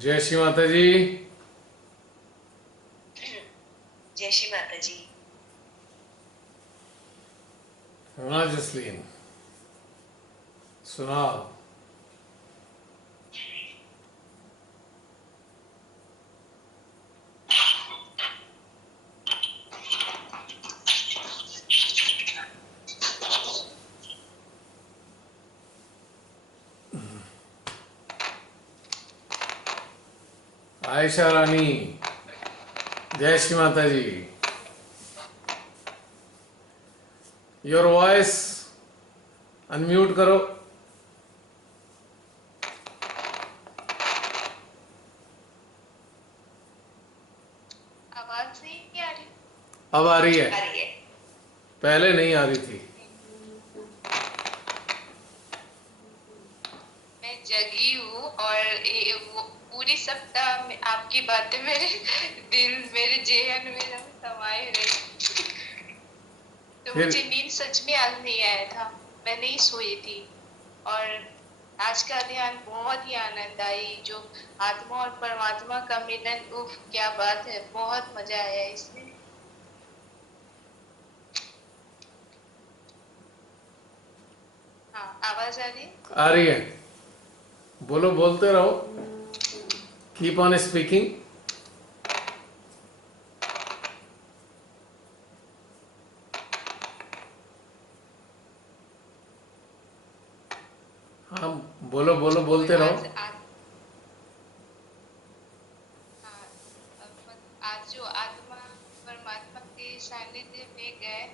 जय श्री माता जी। जय श्री माता जी। हाँ जसलीन, सुनाओ। आयशा रानी, जय श्री माता जी। योर वॉइस अनम्यूट करो। आवाज नहीं आ रही? अब आ रही है, आ रही है। पहले नहीं आ रही थी। मैं जगी हूँ और वो पूरी सप्ताह में आपकी बातें मेरे दिल, मेरे जेहन में समाये रही। तो फिर मुझे नींद सच में आज नहीं आया था। मैं नहीं सोई थी। और आज का ध्यान बहुत ही आनंददायी, जो आत्मा और परमात्मा का मिलन, उफ क्या बात है, बहुत मजा आया इसमें। हाँ, आवाज आ रही है? आ रही है, बोलो, बोलते रहो। Keep on speaking. हाँ, बोलो बोलो, और बोलते रहो। हाँ, आज जो आत्मा परमात्मा के सानिध्य में गए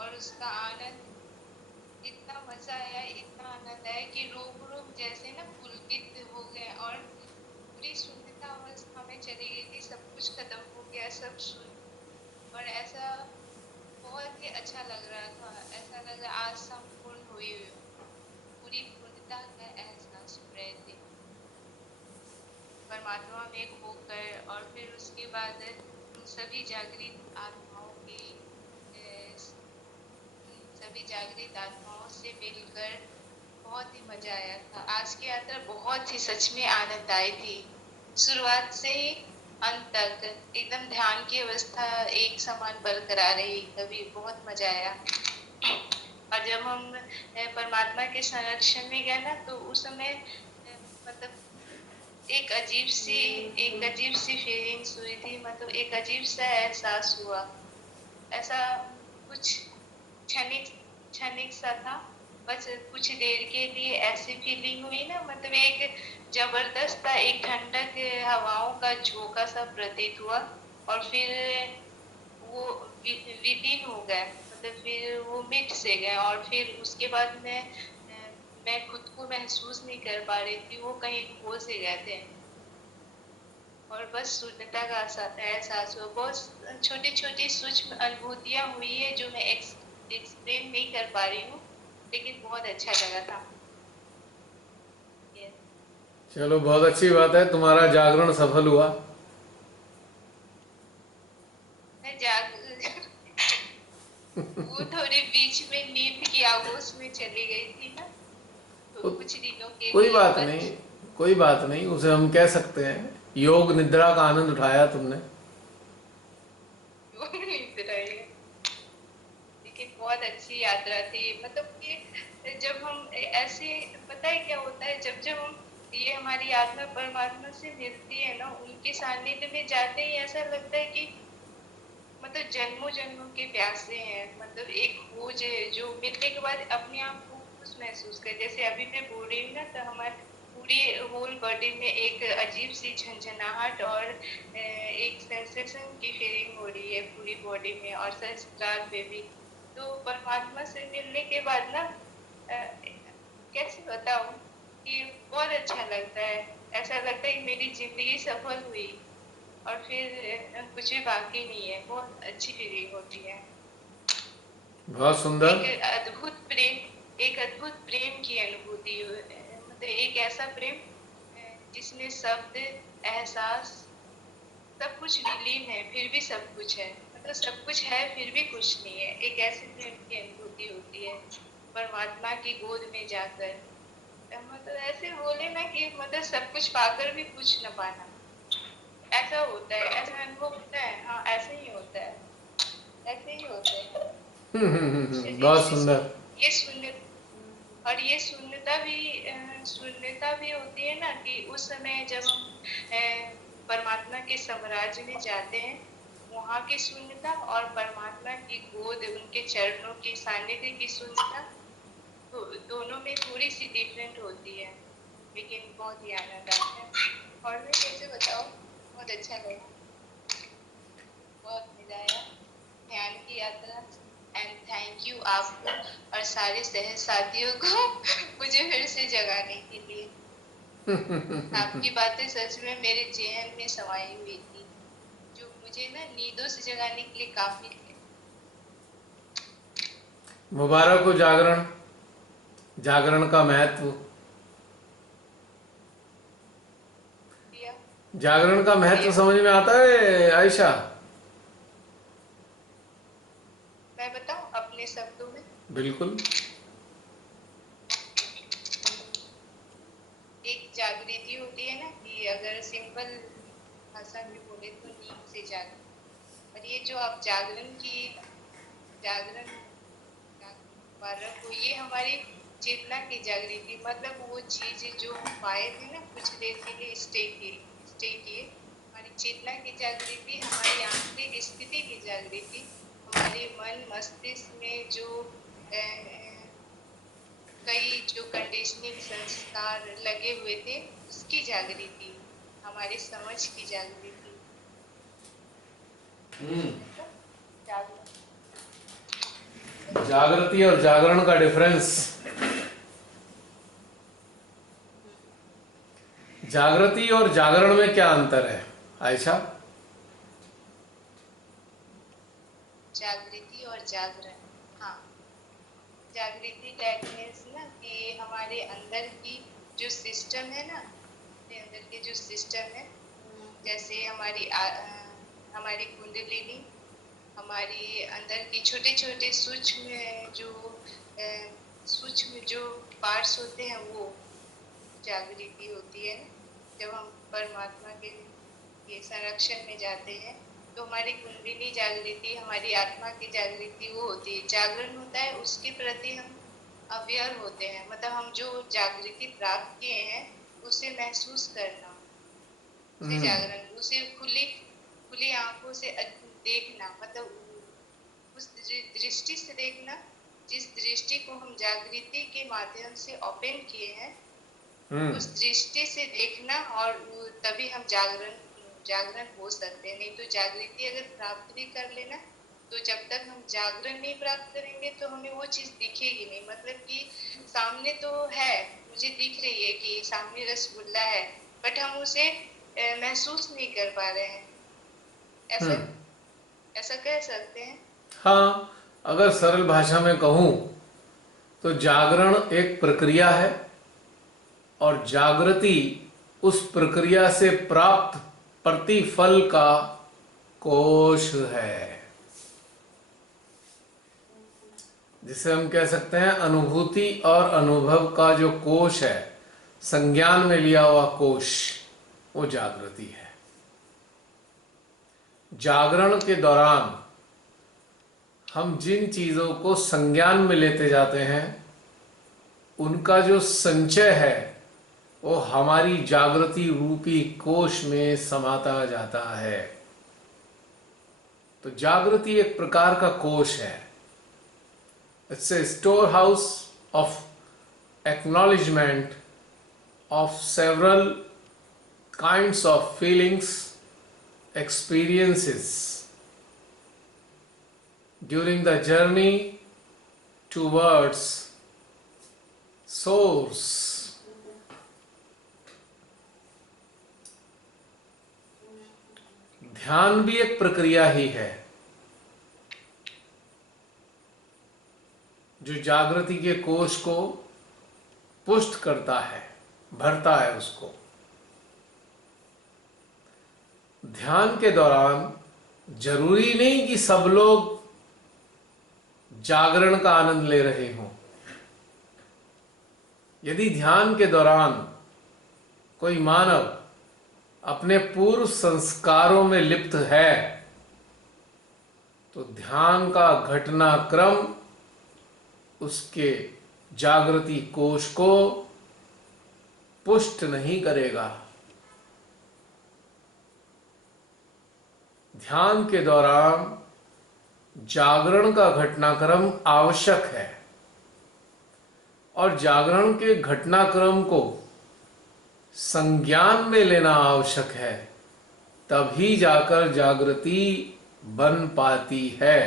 और उसका आनंद, इतना मजा आया, इतना आनंद आया कि रोम रोम जैसे ना पुलकित हो गए और पूरी शून्यता अवस्था में चली गई थी। सब कुछ खत्म हो गया, सब शून्य। और ऐसा बहुत ही अच्छा लग रहा था। ऐसा लगा आज संपूर्ण हुई हुई हूँ। पूरी पूर्णता का एहसास हो रहे थे परमात्मा में खोकर। और फिर उसके बाद उन सभी जागृत आत्माओं की सभी जागृत आत्माओं से मिलकर बहुत ही मजा आया था। आज की यात्रा बहुत ही सच में आनंददायी थी, शुरुआत से ही अंत तक। एकदम ध्यान की अवस्था एक समान बरकरार रही। कभी बहुत मजा आया। और जब हम परमात्मा के संरक्षण में गए ना, तो उस समय मतलब एक अजीब सी फीलिंग्स हुई थी। मतलब एक अजीब सा एहसास हुआ। ऐसा कुछ क्षणिक क्षणिक सा था। बस कुछ देर के लिए ऐसी फीलिंग हुई ना, मतलब एक जबरदस्त सा एक ठंडक हवाओं का झोंका सा प्रतीत हुआ। और फिर वो विलीन हो गए, मतलब फिर वो मिट से गए। और फिर उसके बाद मैं खुद को महसूस नहीं कर पा रही थी, वो कहीं खो से गए थे। और बस शून्यता का एहसास हुआ। बहुत छोटी छोटी सूक्ष्म अनुभूतियां हुई है, जो मैं एक्सप्लेन नहीं कर पा रही हूँ, लेकिन बहुत अच्छा लगा था। Yes. चलो, बहुत अच्छी बात है, तुम्हारा जागरण सफल हुआ। मैं जाग वो थोड़ी बीच में नींद की आगोश में चली गई थी ना, तो को, कुछ दिनों के कोई लिए बात नहीं, बस। कोई बात नहीं, उसे हम कह सकते हैं योग निद्रा का आनंद उठाया तुमने। नींद रही है। लेकिन बहुत अच्छी यात्रा थी। मतलब कि जब हम ऐसे, पता है क्या होता है, जब जब हम ये हमारी आत्मा परमात्मा से मिलती है ना, उनके सानिध्य में जाते ही ऐसा लगता है कि मतलब जन्मों जन्मों के प्यासे हैं। मतलब एक खोज है, जो मिलने के बाद अपने आप को खुश महसूस कर। जैसे अभी मैं बोल रही हूँ ना, तो हमारे पूरी होल बॉडी में एक अजीब सी झंझनाहट और एक सेंसेशन की फीलिंग हो रही है पूरी बॉडी में और सहस्त्रार पे भी। तो परमात्मा से मिलने के बाद ना, कैसे बताऊं कि बहुत अच्छा लगता है। ऐसा लगता है कि मेरी जिंदगी सफल हुई और फिर कुछ भी बाकी नहीं है। बहुत अच्छी फीलिंग होती है। बहुत सुंदर। एक अद्भुत प्रेम, एक अद्भुत प्रेम की अनुभूति। मतलब एक ऐसा प्रेम जिसमें शब्द, एहसास, सब कुछ विलीन है, फिर भी सब कुछ है। मतलब सब कुछ है, फिर भी कुछ नहीं है। एक ऐसी प्रेम की अनुभूति होती है परमात्मा की गोद में जाकर। मतलब ऐसे बोले ना कि मतलब सब कुछ पाकर भी कुछ न पाना। ऐसा होता है, ऐसा अनुभव होता है। हाँ, ऐसे ही होता है, ऐसे ही होता है। चलिए, बहुत सुंदर। ये शून्य, और ये शून्यता भी होती है ना, कि उस समय जब हम परमात्मा के साम्राज्य में जाते हैं, वहाँ की शून्यता और परमात्मा की गोद, उनके चरणों के सानिध्य की शून्यता, तो दोनों में थोड़ी सी डिफरेंट होती है, लेकिन बहुत ही आनंद आता है। और मैं कैसे बताऊँ, बहुत अच्छा लगा, बहुत मजा आया ध्यान की यात्रा। एंड थैंक यू आपको और सारे सहसाथियों को मुझे फिर से जगाने के लिए। आपकी बातें सच में मेरे जेहन में समाई हुई थी, जो मुझे ना नींदों से जगाने के लिए काफी थे। मुबारक हो जागरण, जागरण का महत्व। प्रिया, जागरण का महत्व प्रिया, समझ में आता है आयशा? मैं बताऊं अपने शब्दों में? बिल्कुल। एक जागृति होती है ना, कि अगर सिंपल भाषा में बोले तो नींद से जागरण। और ये जो आप जागरण मुबारक हो, ये हमारी चेतना की जागृति, मतलब वो चीज जो हम पाए थे ना कुछ देर के लिए स्टे किए, हमारी चेतना की जागृति, हमारी आंतरिक स्थिति की जागृति, हमारे मन मस्तिष्क में जो कई जो कंडीशनिंग संस्कार लगे हुए थे, उसकी जागृति, हमारी समझ की जागृति, मतलब जागरण। जागृति और जागरण का डिफरेंस। जागृति और जागरण में क्या अंतर है आयशा? जागृति और जागरण, हाँ, जागृति दैट मीन्स ना कि हमारे अंदर की जो सिस्टम है ना, हमारे अंदर के जो सिस्टम है, जैसे हमारी कुंडलिनी, हमारी अंदर की छोटे छोटे सूक्ष्म जो पार्ट्स होते हैं, वो जागृति होती है ना। जब हम परमात्मा के संरक्षण में जाते हैं, तो हमारी कुंडली जागृति, हमारी आत्मा की जागृति वो होती है। जागरण होता है, उसके प्रति हम अवेयर होते हैं, मतलब हम जो जागृति प्राप्त किए हैं उसे महसूस करना, उसे जागरण, उसे खुली आंखों से देखना, मतलब उस दृष्टि से देखना, जिस दृष्टि को हम जागृति के माध्यम से ओपन किए हैं, उस दृष्टि से देखना, और तभी हम जागरण हो सकते हैं। नहीं तो जागृति अगर प्राप्त भी कर लेना, तो जब तक हम जागरण नहीं प्राप्त करेंगे तो हमें वो चीज दिखेगी नहीं। मतलब कि सामने तो है, मुझे दिख रही है कि सामने रसगुल्ला है, बट हम उसे महसूस नहीं कर पा रहे हैं। ऐसा ऐसा कह सकते हैं। हाँ, अगर सरल भाषा में कहूं तो जागरण एक प्रक्रिया है और जागृति उस प्रक्रिया से प्राप्त प्रतिफल का कोश है, जिसे हम कह सकते हैं अनुभूति और अनुभव का जो कोश है, संज्ञान में लिया हुआ कोश, वो जागृति है। जागरण के दौरान हम जिन चीजों को संज्ञान में लेते जाते हैं, उनका जो संचय है वो हमारी जागृति रूपी कोश में समाता जाता है। तो जागृति एक प्रकार का कोश है। It's a store house of acknowledgement of several kinds of feelings, experiences during the journey towards source. ध्यान भी एक प्रक्रिया ही है, जो जागृति के कोश को पुष्ट करता है, भरता है उसको। ध्यान के दौरान जरूरी नहीं कि सब लोग जागरण का आनंद ले रहे हों। यदि ध्यान के दौरान कोई मानव अपने पूर्व संस्कारों में लिप्त है, तो ध्यान का घटनाक्रम उसके जागृति कोश को पुष्ट नहीं करेगा। ध्यान के दौरान जागरण का घटनाक्रम आवश्यक है, और जागरण के घटनाक्रम को संज्ञान में लेना आवश्यक है, तभी जाकर जागृति बन पाती है।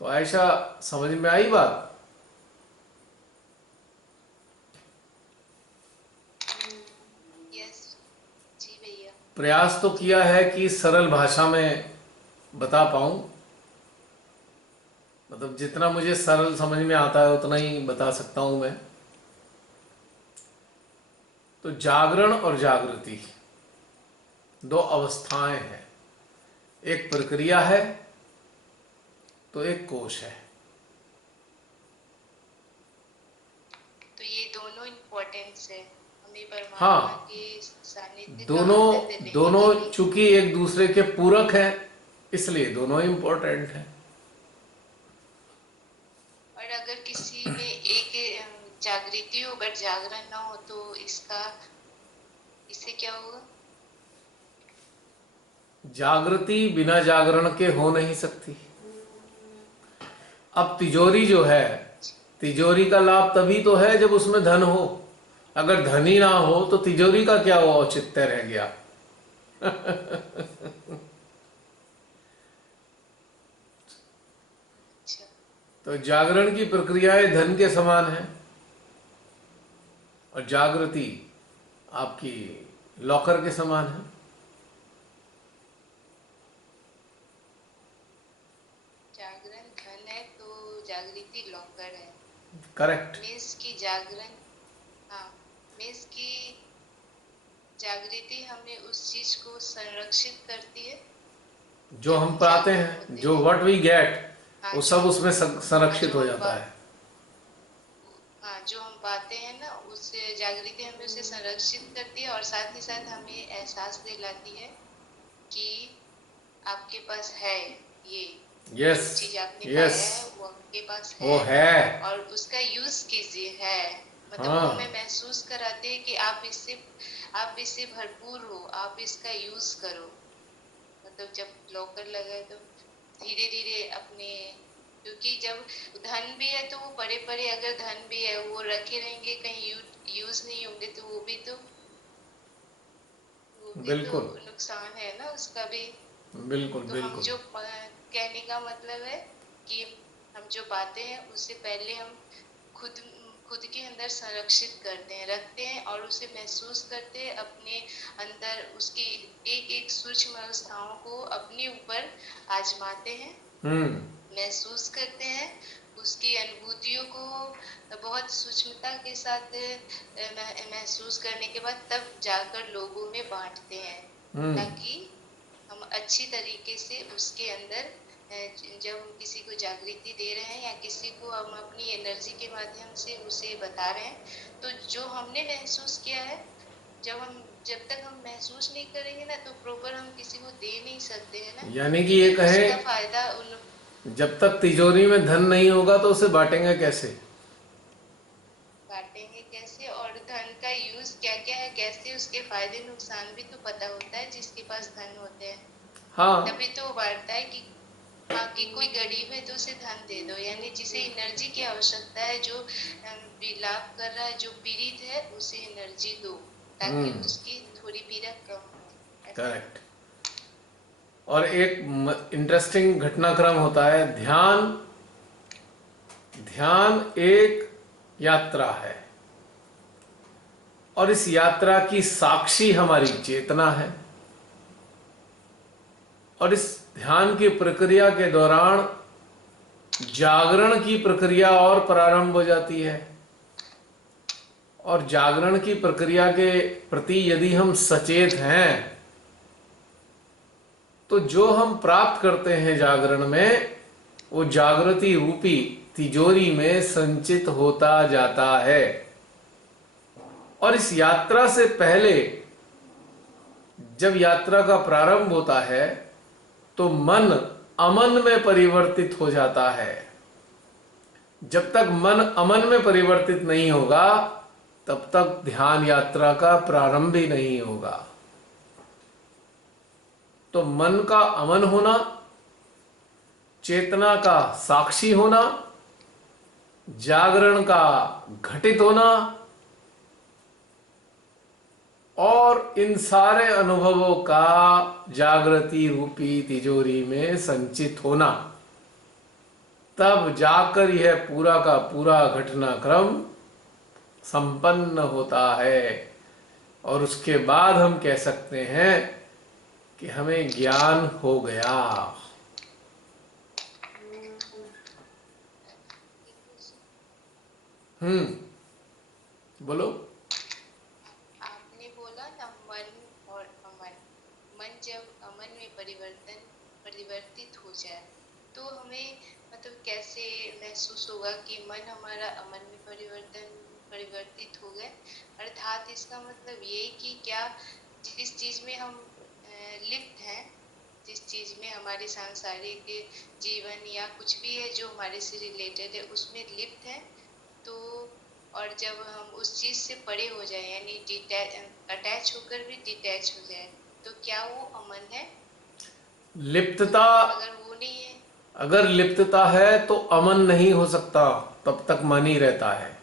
तो ऐसा समझ में आई बात? यस जी भैया। प्रयास तो किया है कि सरल भाषा में बता पाऊं, मतलब जितना मुझे सरल समझ में आता है उतना ही बता सकता हूं मैं। तो जागरण और जागृति दो अवस्थाएं हैं, एक प्रक्रिया है तो एक कोश है। तो ये दोनों इम्पोर्टेंस है, हमें परमात्मा हाँ, के सानिध्य का दोनों आनंद लेने दोनों के लिए। चूंकि एक दूसरे के पूरक हैं, इसलिए दोनों इम्पोर्टेंट हैं। और अगर किसी में एक जागृति हो बट जागरण ना हो तो इससे क्या होगा? जागृति बिना जागरण के हो नहीं सकती। अब तिजोरी जो है, तिजोरी का लाभ तभी तो है जब उसमें धन हो। अगर धन ही ना हो तो तिजोरी का क्या वो औचित्य रह गया। अच्छा, तो जागरण की प्रक्रियाएं धन के समान है, और जागृति आपकी लॉकर के समान है। जागरण धन है तो जागृति लॉकर है। करेक्ट। मीन्स की जागरण, हाँ, मीन्स की जागृति हमें उस चीज को संरक्षित करती है जो जब हम पाते जागरण हैं, होते जो हैं। व्हाट वी गेट, हाँ, वो सब उसमें हाँ, संरक्षित जो हो हम जाता है। हाँ, जो हम पाते हैं ना, उससे जागृति हमें उसे संरक्षित करती है और साथ ही साथ हमें एहसास दिलाती है कि आपके पास है ये यस, जो चीज आपने यस, पाया है वो आपके पास वो है है। और उसका यूज कीजिए। है मतलब वो हाँ, हमें महसूस कराते हैं कि आप इससे भरपूर हो, आप इसका यूज करो। मतलब जब लॉकर लगा है तो धीरे धीरे अपने, क्योंकि जब धन भी है तो वो पड़े पड़े, अगर धन भी है वो रखे रहेंगे कहीं यूज नहीं होंगे तो वो भी तो बिल्कुल नुकसान है ना उसका भी। बिल्कुल तो हम बिल्कुल। जो कहने का मतलब है कि हम जो पाते हैं उससे पहले हम खुद खुद के अंदर संरक्षित करते हैं, रखते हैं और उसे महसूस करते हैं अपने अंदर, उसकी एक एक सूक्ष्म अवस्थाओं को अपने ऊपर आजमाते हैं, महसूस करते हैं उसकी अनुभूतियों को बहुत सूक्ष्मता के साथ महसूस करने के बाद तब जाकर लोगों में बांटते हैं, ताकि हम अच्छी तरीके से उसके अंदर जब हम किसी को जागृति दे रहे हैं या किसी को हम अपनी एनर्जी के माध्यम से उसे बता रहे हैं, तो जो हमने महसूस किया है जब तक हम महसूस नहीं करेंगे ना तो प्रॉपर हम किसी को दे नहीं सकते हैं ना। यानी कि ये उसका कहें, फायदा जब तक तिजोरी में धन नहीं होगा तो उसे बांटेंगे कैसे? बांटेंगे कैसे, और धन का यूज क्या क्या है, कैसे उसके फायदे नुकसान भी तो पता होता है जिसके पास धन होते हैं। हाँ, तभी तो वो बांटता है कि हाँ, कि कोई गरीब है तो उसे धन दे दो, यानी जिसे एनर्जी की आवश्यकता है, जो विलाप कर रहा है, जो पीड़ित है, उसे एनर्जी दो ताकि उसकी थोड़ी पीड़ा कम हो। करेक्ट। और एक इंटरेस्टिंग घटनाक्रम होता है, ध्यान ध्यान एक यात्रा है, और इस यात्रा की साक्षी हमारी चेतना है, और इस ध्यान की प्रक्रिया के दौरान जागरण की प्रक्रिया और प्रारंभ हो जाती है, और जागरण की प्रक्रिया के प्रति यदि हम सचेत हैं तो जो हम प्राप्त करते हैं जागरण में, वो जागृति रूपी तिजोरी में संचित होता जाता है। और इस यात्रा से पहले जब यात्रा का प्रारंभ होता है तो मन अमन में परिवर्तित हो जाता है। जब तक मन अमन में परिवर्तित नहीं होगा तब तक ध्यान यात्रा का प्रारंभ ही नहीं होगा। तो मन का अमन होना, चेतना का साक्षी होना, जागरण का घटित होना और इन सारे अनुभवों का जागृति रूपी तिजोरी में संचित होना, तब जाकर यह पूरा का पूरा घटनाक्रम संपन्न होता है। और उसके बाद हम कह सकते हैं कि हमें ज्ञान हो गया। बोलो। आपने बोला ना मन और अमन, मन जब अमन में परिवर्तित हो जाए तो हमें मतलब कैसे महसूस होगा कि मन हमारा अमन में परिवर्तित हो गए। अर्थात इसका मतलब यही कि क्या जिस चीज में हम लिप्त हैं, जिस चीज में हमारे सांसारिक जीवन या कुछ भी है जो हमारे से रिलेटेड है उसमें लिप्त है, तो और जब हम उस चीज से परे हो जाए यानी अटैच होकर भी डिटैच हो जाए तो क्या वो अमन है? लिप्तता, अगर वो नहीं है, अगर लिप्तता है तो अमन नहीं हो सकता, तब तक मन ही रहता है।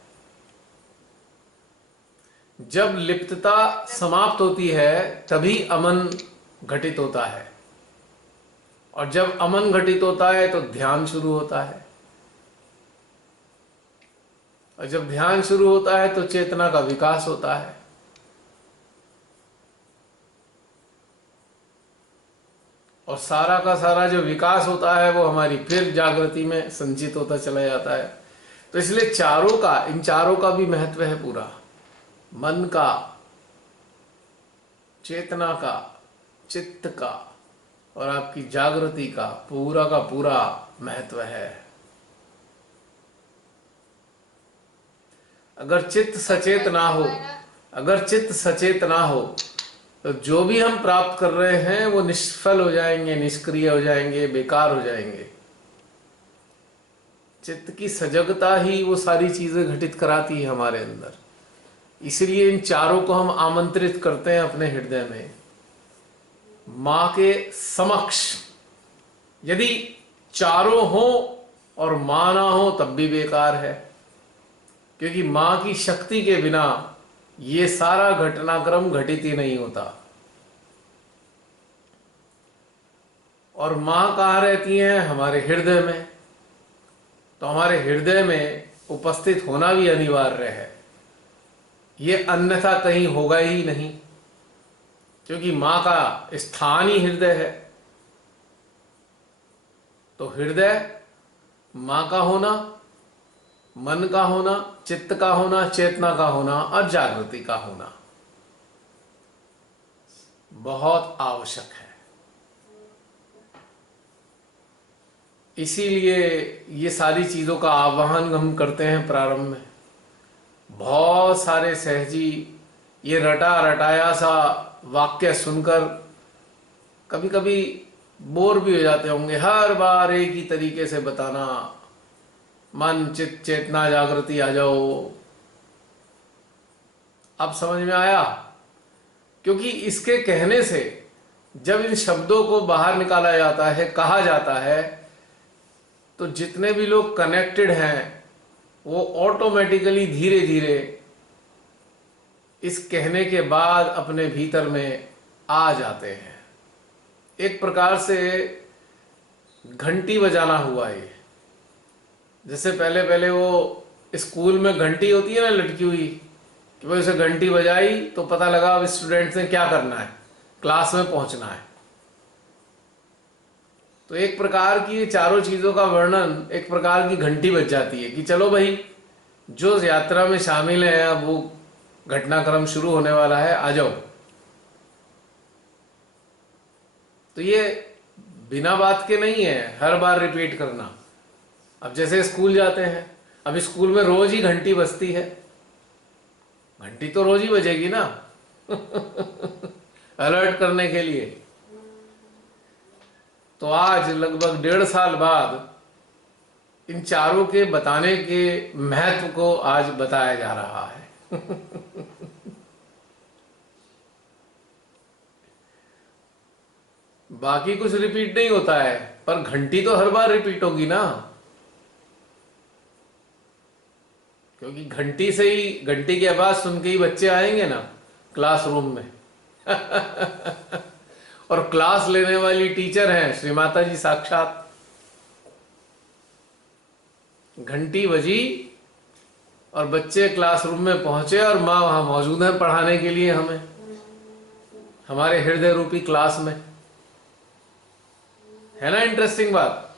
जब लिप्तता समाप्त होती है तभी अमन घटित होता है, और जब अमन घटित होता है तो ध्यान शुरू होता है, और जब ध्यान शुरू होता है तो चेतना का विकास होता है। और सारा का सारा जो विकास होता है वो हमारी फिर जागृति में संचित होता चला जाता है। तो इसलिए चारों का, इन चारों का भी महत्व है पूरा। मन का, चेतना का, चित्त का और आपकी जागृति का पूरा महत्व है। अगर चित्त सचेत ना हो, अगर चित्त सचेत ना हो तो जो भी हम प्राप्त कर रहे हैं वो निष्फल हो जाएंगे, निष्क्रिय हो जाएंगे, बेकार हो जाएंगे। चित्त की सजगता ही वो सारी चीजें घटित कराती है हमारे अंदर। इसलिए इन चारों को हम आमंत्रित करते हैं अपने हृदय में। मां के समक्ष यदि चारों हो और मां ना हो तब भी बेकार है, क्योंकि मां की शक्ति के बिना ये सारा घटनाक्रम घटित ही नहीं होता। और मां कहाँ रहती हैं? हमारे हृदय में। तो हमारे हृदय में उपस्थित होना भी अनिवार्य है, ये अन्यथा कहीं होगा ही नहीं, क्योंकि मां का स्थान ही हृदय है। तो हृदय, मां का होना, मन का होना, चित्त का होना, चेतना का होना और जागृति का होना बहुत आवश्यक है। इसीलिए ये सारी चीजों का आह्वान हम करते हैं प्रारंभ में। बहुत सारे सहजी ये रटा रटाया सा वाक्य सुनकर कभी कभी बोर भी हो जाते होंगे। हर बार एक ही तरीके से बताना, मन चित्त चेतना जागृति आ जाओ। अब समझ में आया? क्योंकि इसके कहने से जब इन शब्दों को बाहर निकाला जाता है, कहा जाता है, तो जितने भी लोग कनेक्टेड हैं वो ऑटोमेटिकली धीरे धीरे इस कहने के बाद अपने भीतर में आ जाते हैं। एक प्रकार से घंटी बजाना हुआ ये। जैसे पहले पहले वो स्कूल में घंटी होती है ना लटकी हुई, कि भाई उसे घंटी बजाई तो पता लगा अब स्टूडेंट्स ने क्या करना है, क्लास में पहुंचना है। तो एक प्रकार की ये चारों चीजों का वर्णन एक प्रकार की घंटी बज जाती है कि चलो भाई, जो यात्रा में शामिल है अब वो घटनाक्रम शुरू होने वाला है, आ जाओ। तो ये बिना बात के नहीं है हर बार रिपीट करना। अब जैसे स्कूल जाते हैं, अब स्कूल में रोज ही घंटी बजती है, घंटी तो रोज ही बजेगी ना अलर्ट करने के लिए। तो आज लगभग 1.5 साल बाद इन चारों के बताने के महत्व को आज बताया जा रहा है बाकी कुछ रिपीट नहीं होता है, पर घंटी तो हर बार रिपीट होगी ना, क्योंकि घंटी से ही, घंटी की आवाज सुन के ही बच्चे आएंगे ना क्लासरूम में और क्लास लेने वाली टीचर हैं श्री माता जी साक्षात। घंटी बजी और बच्चे क्लासरूम में पहुंचे और माँ वहां मौजूद है पढ़ाने के लिए हमें, हमारे हृदय रूपी क्लास में। है ना इंटरेस्टिंग बात।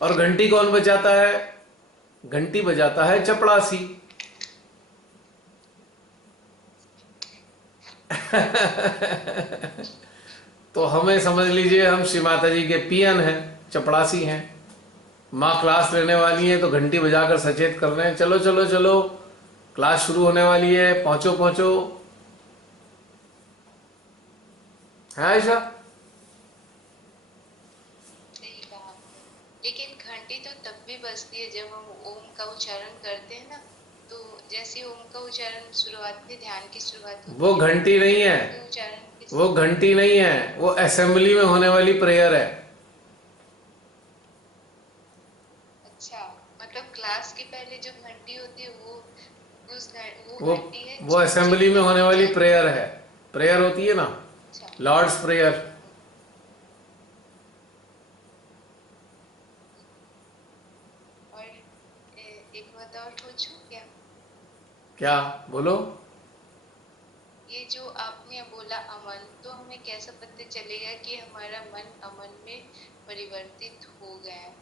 और घंटी कौन बजाता है? घंटी बजाता है चपड़ासी तो हमें समझ लीजिए हम श्री माता जी के पियन हैं, चपड़ासी हैं। माँ क्लास लेने वाली है तो घंटी बजाकर सचेत कर रहे हैं, चलो चलो चलो क्लास शुरू होने वाली है, पहुंचो पहुंचो। है आयशा? सही कहा आपने। लेकिन घंटी तो तब भी बजती है जब हम ओम का उच्चारण करते हैं ना, तो जैसे ओम का उच्चारण शुरुआत में ध्यान की शुरुआत होती वो है, घंटी नहीं है, ओम के उच्चारण के वो घंटी नहीं है, वो असेंबली में होने वाली प्रेयर है। अच्छा, मतलब क्लास के पहले जो घंटी होती है वो वो वो घंटी है वो असेंबली में जिनका होने वाली उच्चारण। प्रेयर है। प्रेयर होती है ना, अच्छा। Lord's Prayer. और एक बात और पूछूं क्या? क्या? बोलो। ये जो आपने बोला अमन, तो हमें कैसा पता चलेगा कि हमारा मन अमन में परिवर्तित हो गया है?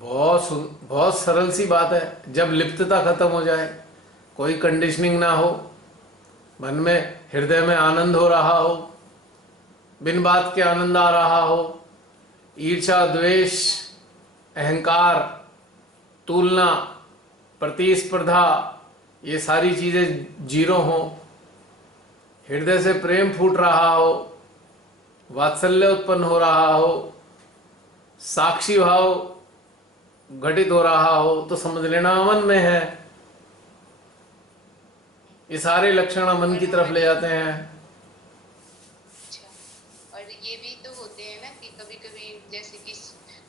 बहुत सरल सी बात है। जब लिप्तता खत्म हो जाए, कोई कंडीशनिंग ना हो, मन में, हृदय में आनंद हो रहा हो, बिन बात के आनंद आ रहा हो, ईर्ष्या द्वेष अहंकार तुलना प्रतिस्पर्धा ये सारी चीजें जीरो हो, हृदय से प्रेम फूट रहा हो, वात्सल्य उत्पन्न हो रहा हो, साक्षी भाव घटित हो रहा हो, तो समझ लेना अमन में है। ये सारे लक्षण अमन और की तरफ ले हमारी, जाते हैं। अच्छा, और ये भी तो होते हैं ना कि कभी कभी जैसे कि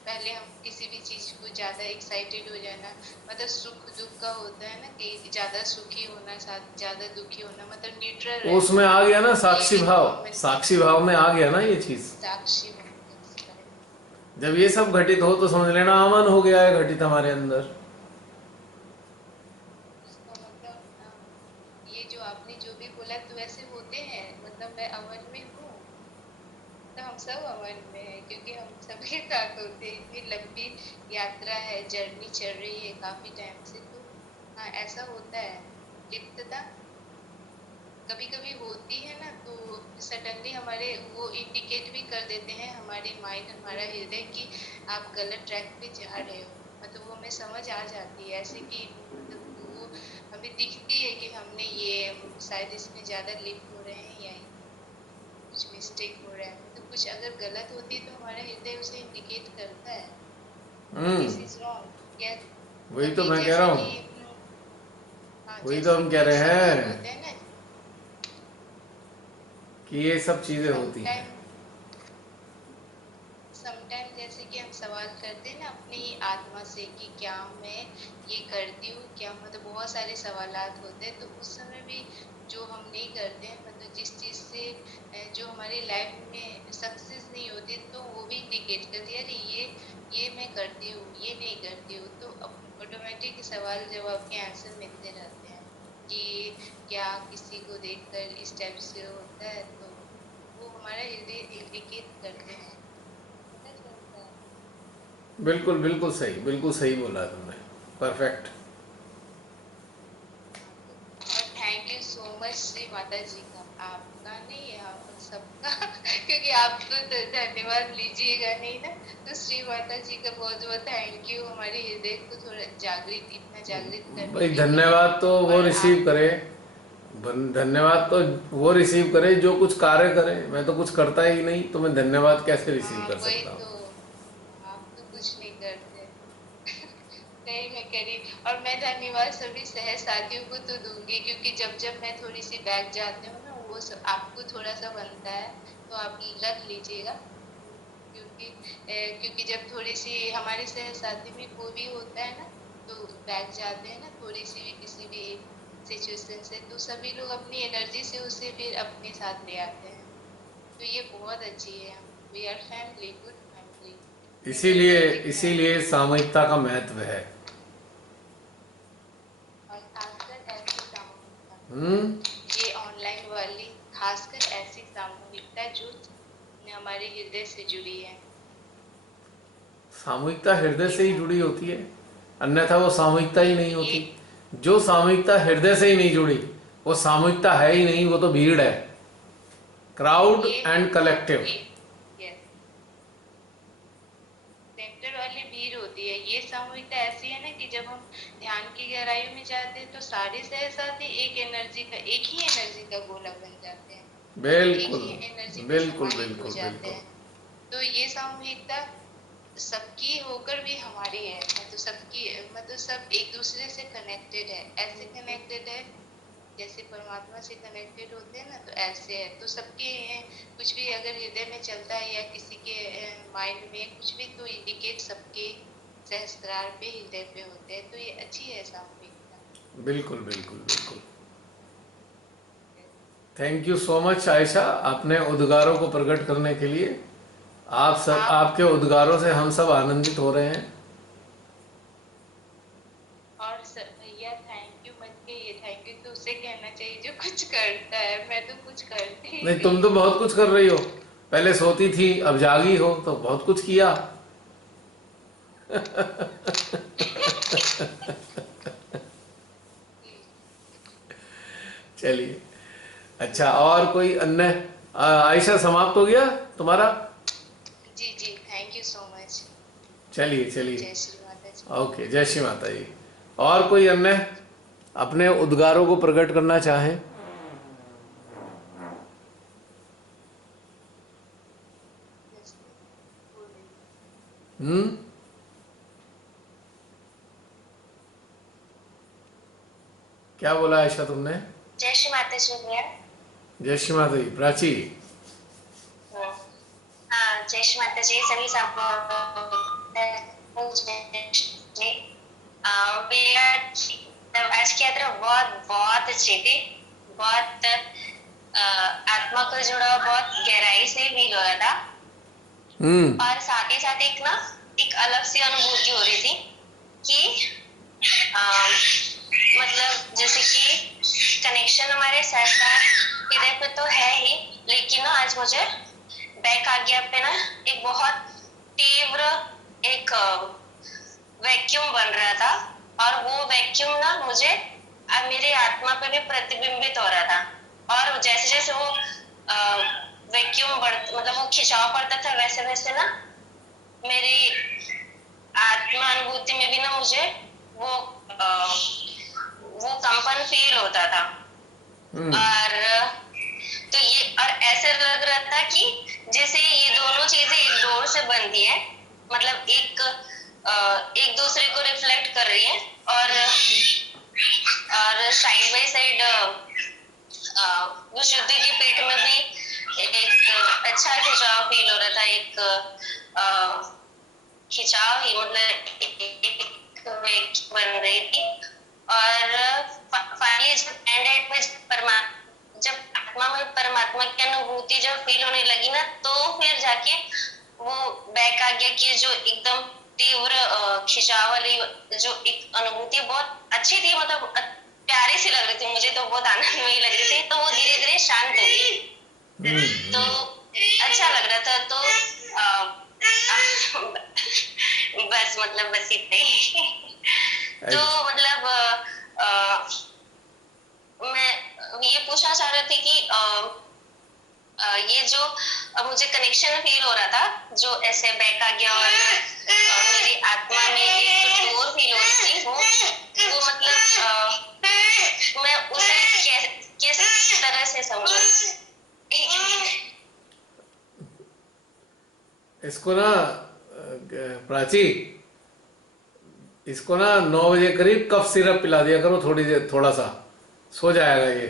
पहले हम किसी भी चीज को ज्यादा एक्साइटेड हो जाना, मतलब सुख दुख का होता है ना कि ज्यादा सुखी होना साथ ज्यादा दुखी होना, मतलब न्यूट्रल रहना। उसमें आ गया ना ये साक्षी भी तो भाव, अमन की साक्षी भाव में आ गया ना ये चीज। साक्षी होना। जब ये सब घटित हो तो समझ लेना अमन हो गया है घटित हमारे अंदर। इसका मतलब ये जो आपने जो भी बोला तो वैसे होते हैं, मतलब मैं अमन में हूँ, तो हम सब अमन में है क्योंकि हम सबके साथ होते हैं। इतनी लंबी यात्रा है, जर्नी चल रही है काफी टाइम से, तो हाँ ऐसा होता है। लिप्तता कभी कभी होती है ना, तो सडनली हमारे वो इंडिकेट भी कर देते हैं हमारे माइंड, हमारा हृदय कि आप गलत ट्रैक पे जा रहे हो, मतलब वो हमें समझ आ जाती है ऐसे कि मतलब वो हमें दिखती है कि हमने ये शायद इसमें ज्यादा लिप्त हो रहे हैं या कुछ मिस्टेक हो रहा है, मतलब कुछ अगर गलत होती है तो हमारा हृदय उसे इंडिकेट करता है कि दिस इज रॉन्ग। या वही तो कभी मैं कह रहा जैसे कि हूँ, हाँ वही तो जैसे हम कह कि रहे सवाल हैं होते हैं ना कि ये सब चीजें होती हैं। समटाइम, समटाइम जैसे कि हम सवाल करते हैं ना अपनी आत्मा से कि क्या मैं ये करती हूँ, क्या, मतलब बहुत सारे सवालात होते हैं, तो उस समय भी जो हम नहीं करते हैं, मतलब जिस चीज से जो हमारी लाइफ में सक्सेस नहीं होती, तो वो भी इंडिकेट करती है अरे ये मैं करती हूँ, ये नहीं करती हूँ, तो ऑटोमेटिक सवाल जवाब के आंसर मिलते रहते हैं कि क्या किसी को देखकर इस टाइप से होता है, तो वो हमारा हृदय इंडिकेट करते हैं, पता चलता है। बिल्कुल बिल्कुल सही, बिल्कुल सही बोला तुमने, परफेक्ट। हाँ, तो और thank you so much Shri Mata जी का, आपका नहीं, आप सबका क्योंकि आप तो धन्यवाद लीजिएगा नहीं ना, तो श्री माता जी का बहुत बहुत थैंक यू हमारे हृदय को थोड़ा जागृत, इतना जागृत करने भाई के लिए। धन्यवाद तो वो और रिसीव आप, करे, धन्यवाद तो वो रिसीव करे जो कुछ कार्य करे। मैं तो कुछ करता ही नहीं, तो मैं धन्यवाद कैसे रिसीव हाँ कर वही सकता हूँ? तो, आप तो कुछ नहीं करते। नहीं मैं करी, और मैं धन्यवाद सभी सह साथियों को तो दूंगी, क्योंकि जब जब मैं थोड़ी सी बैक जाती हूँ ना, वो सब आपको थोड़ा सा बनता है, तो आप रख लीजिएगा। क्योंकि क्योंकि जब थोड़ी सी हमारे सह साथी में कोई भी होता है ना, तो बैक जाते हैं ना थोड़ी सी भी किसी भी सिचुएशन से, तो सभी लोग अपनी एनर्जी से उसे फिर अपने साथ ले आते हैं। तो ये बहुत अच्छी है, we are family, good family, इसीलिए एनर्जेटिक इसीलिए फैमिली। सामूहिकता का महत्व है। और खासकर ऐसी सामूहिकता, हम्म। ये ऑनलाइन वाली, खासकर ऐसी सामूहिकता जो हमारे हृदय से जुड़ी है, सामूहिकता हृदय ये से ही जुड़ी सामूहिकता। होती है, अन्यथा वो सामूहिकता ही नहीं ये होती। जो सामूहिकता हृदय से ही नहीं जुड़ी, वो सामूहिकता है ही नहीं, वो तो भीड़ है, क्राउड ये एंड कलेक्टिव। यस, सेंटर वाली भीड़ होती है। ये सामूहिकता ऐसी है ना कि जब हम ध्यान की गहराई में जाते हैं, तो सारे सहसाथी एक एनर्जी का, एक ही एनर्जी का गोला बन जाते हैं, मतलब एक बिल्कुल ही एनर्जी में बिल्कुल समाहित हो बिल्कुल जाते बिल्कुल। हैं। तो ये सामूहिकता सबकी होकर भी हमारी है, मतलब सबकी, मतलब सब एक दूसरे से कनेक्टेड है, ऐसे कनेक्टेड है जैसे परमात्मा से कनेक्टेड होते हैं ना, तो ऐसे है। तो सबके कुछ भी अगर हृदय में चलता है या किसी के माइंड में कुछ भी, तो इंडिकेट सबके सहस्त्रार पे, हृदय पे होते हैं। तो ये अच्छी है सामूहिकता। बिल्कुल बिल्कुल बिल्कुल। Thank you so much Ayesha, अपने उद्गारों को प्रकट करने के लिए। आप सब, आप आपके उद्गारों से हम सब आनंदित हो रहे हैं। और भैया थैंक यू मत कहिए, थैंक यू तो उसे कहना चाहिए जो कुछ करता है, मैं तो कुछ करती ही नहीं, तुम नहीं तो हूँ। बहुत कुछ कर रही हो। पहले सोती थी, अब जागी हो, तो बहुत कुछ किया। चलिए। अच्छा, और कोई अन्य? आयशा, समाप्त हो गया तुम्हारा? जी जी, थैंक यू सो मच। चलिए चलिए। जय श्री माता जी। ओके, जय श्री माता जी। और कोई अन्य अपने उद्गारों को प्रकट करना चाहें? जैसे बोल रही हूँ। हम्म। क्या बोला आयशा तुमने? जय श्री माता जी भैया। जय श्री माता जी। प्राची? हाँ जय श्री माता जी सभी सबको। भैया आज की यात्रा बहुत बहुत अच्छी थी, बहुत आत्मा को जुड़ा, बहुत गहराई से फील हो रहा था। हम्म। और साथ ही साथ एक अलग सी अनुभूति हो रही थी कि मतलब जैसे कि कनेक्शन हमारे सहस्त्र हृदय पे तो है ही, लेकिन ना आज मुझे बैक आ गया पे ना एक बहुत तीव्र एक वैक्यूम बन रहा था, और वो वैक्यूम ना मुझे अब मेरी आत्मा पे भी प्रतिबिंबित हो रहा था। और जैसे जैसे वो वैक्यूम बढ़, मतलब वो खिंचाव पड़ता था, वैसे वैसे ना मेरी आत्मा अनुभूति में भी ना मुझे वो वो कंपन फील होता था। हम्म। और तो ये, और ऐसे लग रहा था कि जैसे ये दोनों चीजें एक डोर से बंधी है, मतलब एक दूसरे को रिफ्लेक्ट कर रही है। और साइड बाय साइड वो शुद्धि के पेट में भी एक अच्छा खिंचाव फील हो रहा था, एक खिंचाव ही, मतलब एक बन रही थी। और फाइनली जब आत्मा में परमात्मा की अनुभूति जब फील होने लगी ना, तो फिर जाके वो बैक आ गया कि जो एकदम तीव्र खिंचाव वाली जो एक अनुभूति बहुत अच्छी थी, मतलब प्यारी सी लग रही थी मुझे, तो बहुत आनंदमयी लग रही थी। तो वो धीरे धीरे शांत हो गई, तो अच्छा लग रहा था। तो बस मतलब बस इतना ही। तो अच्छा। मतलब मैं ये पूछना चाह रही थी कि ये जो मुझे कनेक्शन फील हो रहा था, जो ऐसे बैक आ गया और मेरी आत्मा में एक डोर फील हो रही थी, वो मतलब मैं उसे किस तरह से समझूं? इसको ना प्राची, इसको ना 9 बजे करीब कफ सिरप पिला दिया करो, थोड़ी देर, थोड़ा सा सो जाएगा ये।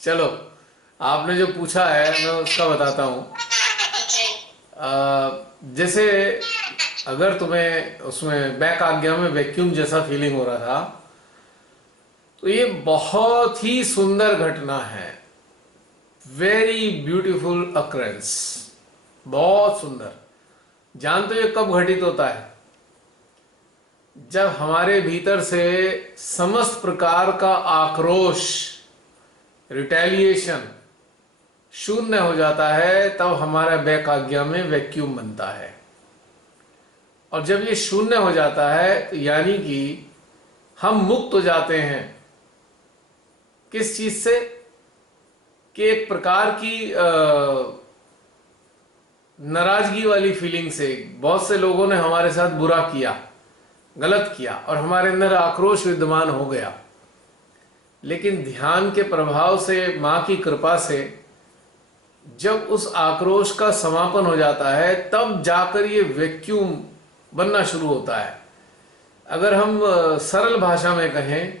चलो, आपने जो पूछा है मैं उसका बताता हूँ। जैसे अगर तुम्हें उसमें बैक आज्ञा में वैक्यूम जैसा फीलिंग हो रहा था, तो ये बहुत ही सुंदर घटना है, वेरी ब्यूटीफुल अकरेंस, बहुत सुंदर। जानते हो ये कब घटित होता है? जब हमारे भीतर से समस्त प्रकार का आक्रोश, रिटेलिएशन शून्य हो जाता है, तब हमारा बैक आज्ञा में वैक्यूम बनता है। और जब ये शून्य हो जाता है तो यानी कि हम मुक्त हो जाते हैं किस चीज से, कि एक प्रकार की नाराजगी वाली फीलिंग से। बहुत से लोगों ने हमारे साथ बुरा किया, गलत किया, और हमारे अंदर आक्रोश विद्यमान हो गया। लेकिन ध्यान के प्रभाव से, मां की कृपा से, जब उस आक्रोश का समापन हो जाता है, तब जाकर ये वैक्यूम बनना शुरू होता है। अगर हम सरल भाषा में कहें,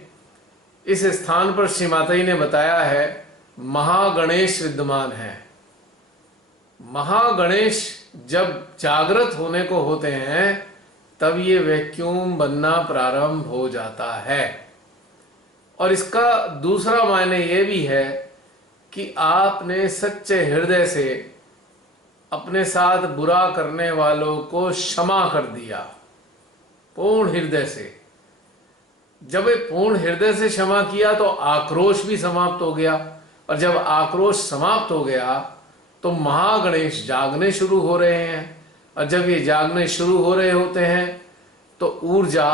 इस स्थान पर श्री माताजी ने बताया है महागणेश विद्यमान है। महागणेश जब जागृत होने को होते हैं, तब ये वैक्यूम बनना प्रारंभ हो जाता है। और इसका दूसरा मायने ये भी है कि आपने सच्चे हृदय से अपने साथ बुरा करने वालों को क्षमा कर दिया, पूर्ण हृदय से। जब ये पूर्ण हृदय से क्षमा किया तो आक्रोश भी समाप्त हो गया, और जब आक्रोश समाप्त हो गया तो महागणेश जागने शुरू हो रहे हैं। और जब ये जागने शुरू हो रहे होते हैं तो ऊर्जा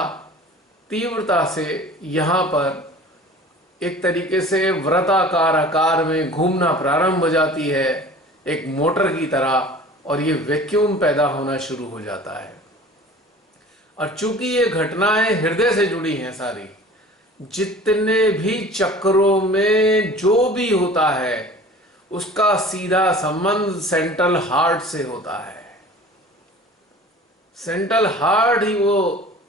तीव्रता से यहाँ पर एक तरीके से वृत्ताकार आकार में घूमना प्रारंभ हो जाती है, एक मोटर की तरह, और ये वैक्यूम पैदा होना शुरू हो जाता है। और चूंकि ये घटनाएं हृदय से जुड़ी हैं सारी, जितने भी चक्रों में जो भी होता है उसका सीधा संबंध सेंट्रल हार्ट से होता है। सेंट्रल हार्ट ही वो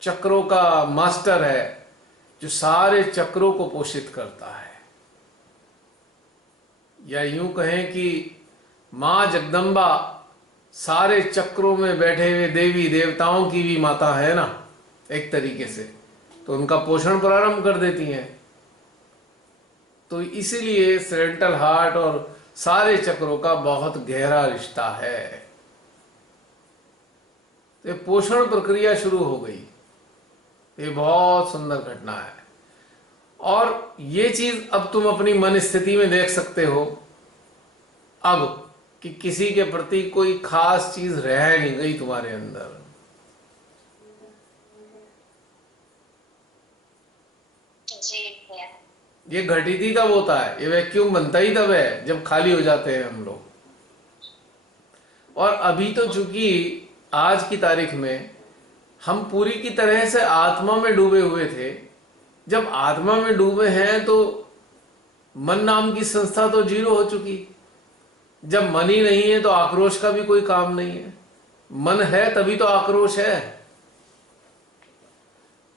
चक्रों का मास्टर है, जो सारे चक्रों को पोषित करता है। या यूं कहें कि मां जगदम्बा सारे चक्रों में बैठे हुए देवी देवताओं की भी माता है ना, एक तरीके से, तो उनका पोषण प्रारंभ कर देती हैं। तो इसीलिए सेंट्रल हार्ट और सारे चक्रों का बहुत गहरा रिश्ता है। तो ये पोषण प्रक्रिया शुरू हो गई। ये बहुत सुंदर घटना है। और ये चीज अब तुम अपनी मन स्थिति में देख सकते हो अब, कि किसी के प्रति कोई खास चीज रह नहीं गई तुम्हारे अंदर। ये घटित ही तब होता है, ये वैक्यूम बनता ही तब है जब खाली हो जाते हैं हम लोग। और अभी तो चूंकि आज की तारीख में हम पूरी की तरह से आत्मा में डूबे हुए थे। जब आत्मा में डूबे हैं तो मन नाम की संस्था तो जीरो हो चुकी। जब मन ही नहीं है तो आक्रोश का भी कोई काम नहीं है। मन है तभी तो आक्रोश है।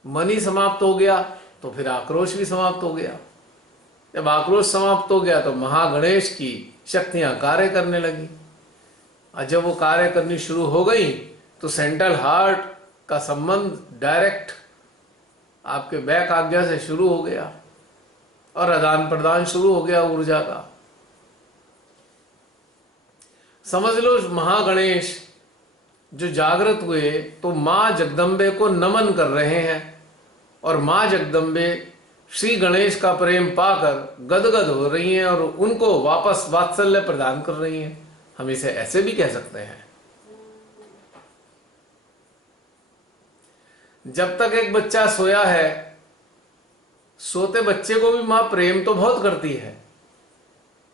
मन ही समाप्त हो गया तो फिर आक्रोश भी समाप्त हो गया। जब आक्रोश समाप्त हो गया तो महागणेश की शक्तियां कार्य करने लगी। और जब वो कार्य करनी शुरू हो गई तो सेंट्रल हार्ट का संबंध डायरेक्ट आपके बैक आज्ञा से शुरू हो गया और आदान प्रदान शुरू हो गया ऊर्जा का। समझ लो महागणेश जो जागृत हुए तो मां जगदम्बे को नमन कर रहे हैं, और मां जगदम्बे श्री गणेश का प्रेम पाकर गदगद हो रही हैं और उनको वापस वात्सल्य प्रदान कर रही हैं। हम इसे ऐसे भी कह सकते हैं। जब तक एक बच्चा सोया है, सोते बच्चे को भी माँ प्रेम तो बहुत करती है,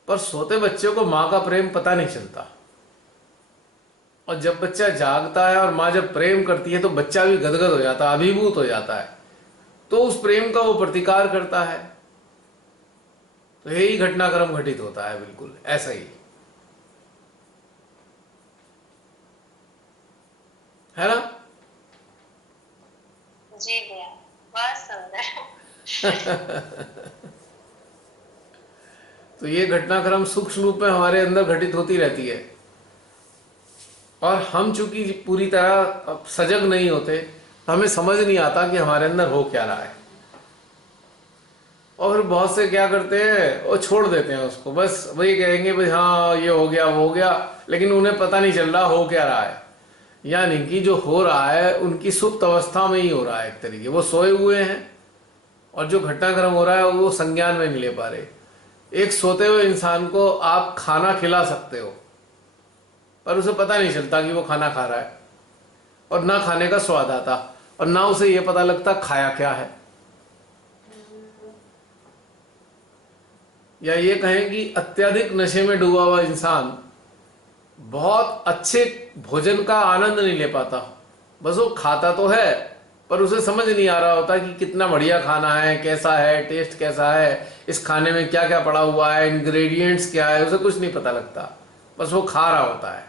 पर सोते बच्चे को माँ का प्रेम पता नहीं चलता। और जब बच्चा जागता है और माँ जब प्रेम करती है तो बच्चा भी गदगद हो जाता है, अभिभूत हो जाता है, तो उस प्रेम का वो प्रतिकार करता है। तो यही घटनाक्रम घटित होता है, बिल्कुल ऐसा ही है ना। जी भैया, बहुत सुंदर। तो ये घटनाक्रम सूक्ष्म रूप में हमारे अंदर घटित होती रहती है, और हम चूंकि पूरी तरह सजग नहीं होते, हमें समझ नहीं आता कि हमारे अंदर हो क्या रहा है। और फिर बहुत से क्या करते हैं, वो छोड़ देते हैं उसको, बस वही कहेंगे भाई हाँ ये हो गया वो हो गया, लेकिन उन्हें पता नहीं चल रहा हो क्या रहा है। यानी कि जो हो रहा है उनकी सुप्त अवस्था में ही हो रहा है, एक तरीके वो सोए हुए हैं, और जो घटनाक्रम हो रहा है वो संज्ञान में नहीं ले पा रहे। एक सोते हुए इंसान को आप खाना खिला सकते हो, पर उसे पता नहीं चलता कि वो खाना खा रहा है, और ना खाने का स्वाद आता, और ना उसे ये पता लगता खाया क्या है। या ये कहें कि अत्यधिक नशे में डूबा हुआ इंसान बहुत अच्छे भोजन का आनंद नहीं ले पाता, बस वो खाता तो है पर उसे समझ नहीं आ रहा होता कि कितना बढ़िया खाना है, कैसा है, टेस्ट कैसा है, इस खाने में क्या क्या पड़ा हुआ है, इंग्रेडिएंट्स क्या है, उसे कुछ नहीं पता लगता, बस वो खा रहा होता है।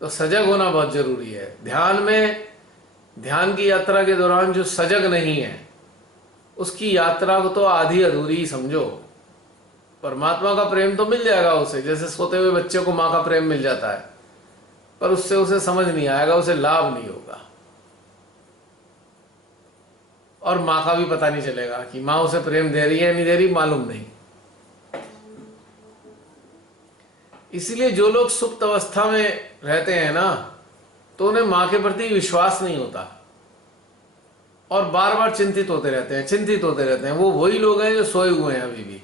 तो सजग होना बहुत जरूरी है। ध्यान में, ध्यान की यात्रा के दौरान जो सजग नहीं है उसकी यात्रा को तो आधी अधूरी ही समझो। परमात्मा का प्रेम तो मिल जाएगा उसे, जैसे सोते हुए बच्चे को माँ का प्रेम मिल जाता है, पर उससे उसे समझ नहीं आएगा, उसे लाभ नहीं होगा, और माँ का भी पता नहीं चलेगा कि माँ उसे प्रेम दे रही है नहीं दे रही, मालूम नहीं। इसलिए जो लोग सुप्त अवस्था में रहते हैं ना, तो उन्हें माँ के प्रति विश्वास नहीं होता, और बार बार चिंतित होते रहते हैं, चिंतित होते रहते हैं। वो वही लोग हैं जो सोए हुए हैं अभी भी,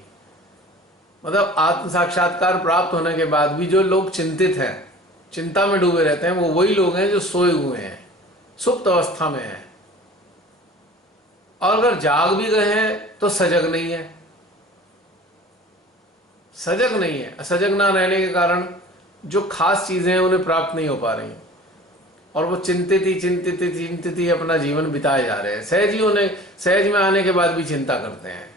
मतलब आत्म साक्षात्कार प्राप्त होने के बाद भी जो लोग चिंतित हैं, चिंता में डूबे रहते हैं, वो वही लोग हैं जो सोए हुए हैं, सुप्त अवस्था में हैं। और अगर जाग भी गए हैं तो सजग नहीं है, सजग नहीं है। असजग ना रहने के कारण जो खास चीजें हैं उन्हें प्राप्त नहीं हो पा रही, और वो चिंतित ही अपना जीवन बिताए जा रहे हैं। सहज में आने के बाद भी चिंता करते हैं,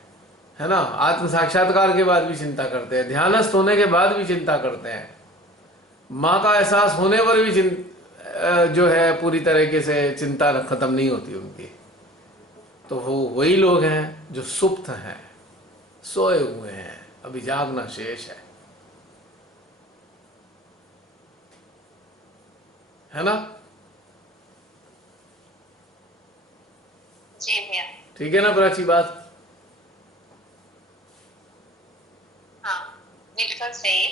है ना, आत्म साक्षात्कार के बाद भी चिंता करते हैं, ध्यानस्थ होने के बाद भी चिंता करते हैं, माँ का एहसास होने पर भी जो है पूरी तरीके से चिंता खत्म नहीं होती उनकी। तो वो वही लोग हैं जो सुप्त हैं, सोए हुए हैं, अभी जागना शेष है ना। जी भैया। ठीक है ना प्राची बात? हाँ बिल्कुल सही।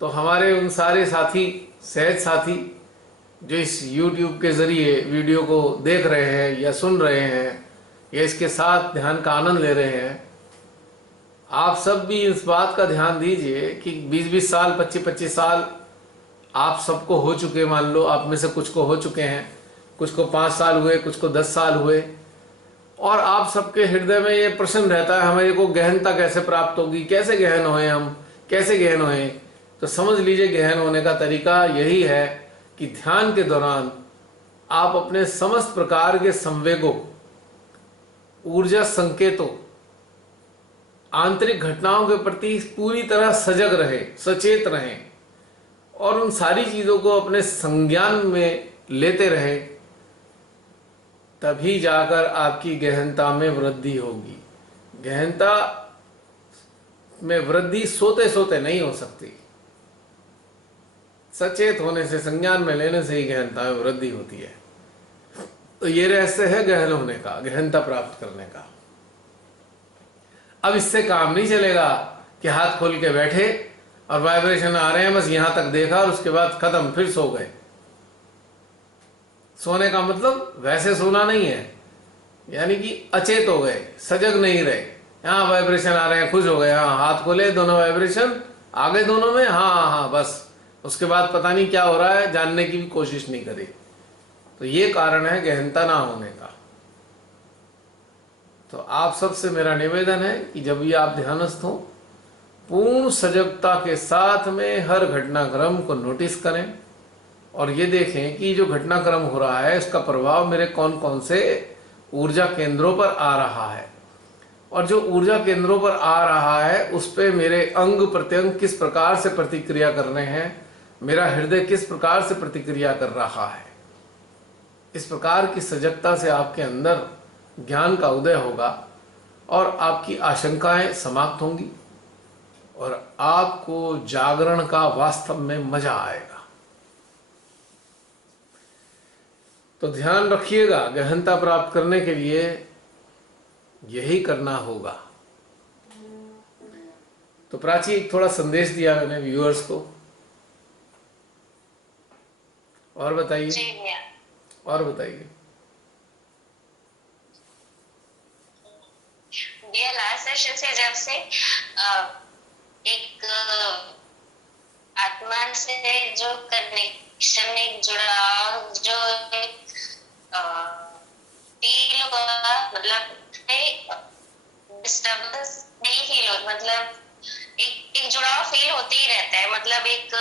तो हमारे उन सारे साथी, सहज साथी जो इस YouTube के जरिए वीडियो को देख रहे हैं या सुन रहे हैं या इसके साथ ध्यान का आनंद ले रहे हैं, आप सब भी इस बात का ध्यान दीजिए कि 20-20 साल, 25-25 साल आप सबको हो चुके, मान लो आप में से कुछ को हो चुके हैं, कुछ को 5 साल हुए, कुछ को 10 साल हुए, और आप सबके हृदय में ये प्रश्न रहता है हमारे को गहनता कैसे प्राप्त होगी, कैसे गहन होए हम, कैसे गहन होए। तो समझ लीजिए गहन होने का तरीका यही है कि ध्यान के दौरान आप अपने समस्त प्रकार के संवेगों, ऊर्जा संकेतों, आंतरिक घटनाओं के प्रति पूरी तरह सजग रहे, सचेत रहें, और उन सारी चीजों को अपने संज्ञान में लेते रहे, तभी जाकर आपकी गहनता में वृद्धि होगी। गहनता में वृद्धि सोते सोते नहीं हो सकती, सचेत होने से, संज्ञान में लेने से ही गहनता में वृद्धि होती है। तो ये रहस्य है गहन होने का, गहनता प्राप्त करने का। अब इससे काम नहीं चलेगा कि हाथ खोल के बैठे और वाइब्रेशन आ रहे हैं, बस यहां तक देखा और उसके बाद खत्म, फिर सो गए। सोने का मतलब वैसे सोना नहीं है, यानी कि अचेत हो गए, सजग नहीं रहे। हाँ वाइब्रेशन आ रहे हैं, खुश हो गए, हाँ हाथ खोले, दोनों वाइब्रेशन आ गए दोनों में, हाँ हाँ हाँ बस उसके बाद पता नहीं क्या हो रहा है, जानने की भी कोशिश नहीं करी। तो ये कारण है गहनता ना होने का। तो आप सबसे मेरा निवेदन है कि जब भी आप ध्यानस्थ हो, पूर्ण सजगता के साथ में हर घटनाक्रम को नोटिस करें और ये देखें कि जो घटनाक्रम हो रहा है इसका प्रभाव मेरे कौन कौन से ऊर्जा केंद्रों पर आ रहा है, और जो ऊर्जा केंद्रों पर आ रहा है उस पे मेरे अंग प्रत्यंग किस प्रकार से प्रतिक्रिया कर रहे हैं, मेरा हृदय किस प्रकार से प्रतिक्रिया कर रहा है। इस प्रकार की सजगता से आपके अंदर ज्ञान का उदय होगा और आपकी आशंकाएं समाप्त होंगी और आपको जागरण का वास्तव में मजा आएगा। तो ध्यान रखिएगा, गहनता प्राप्त करने के लिए यही करना होगा। तो प्राची एक थोड़ा संदेश दिया मैंने व्यूअर्स को, और बताइए। जी भैया। और बताइए भैया लास्ट सेशन से जब से एक आत्मा से जो कनेक्शन, एक जुड़ाव जो फील हुआ, मतलब डिस्टर्बेंस नहीं फील हो, मतलब एक जुड़ाव फील होते ही रहता है। मतलब एक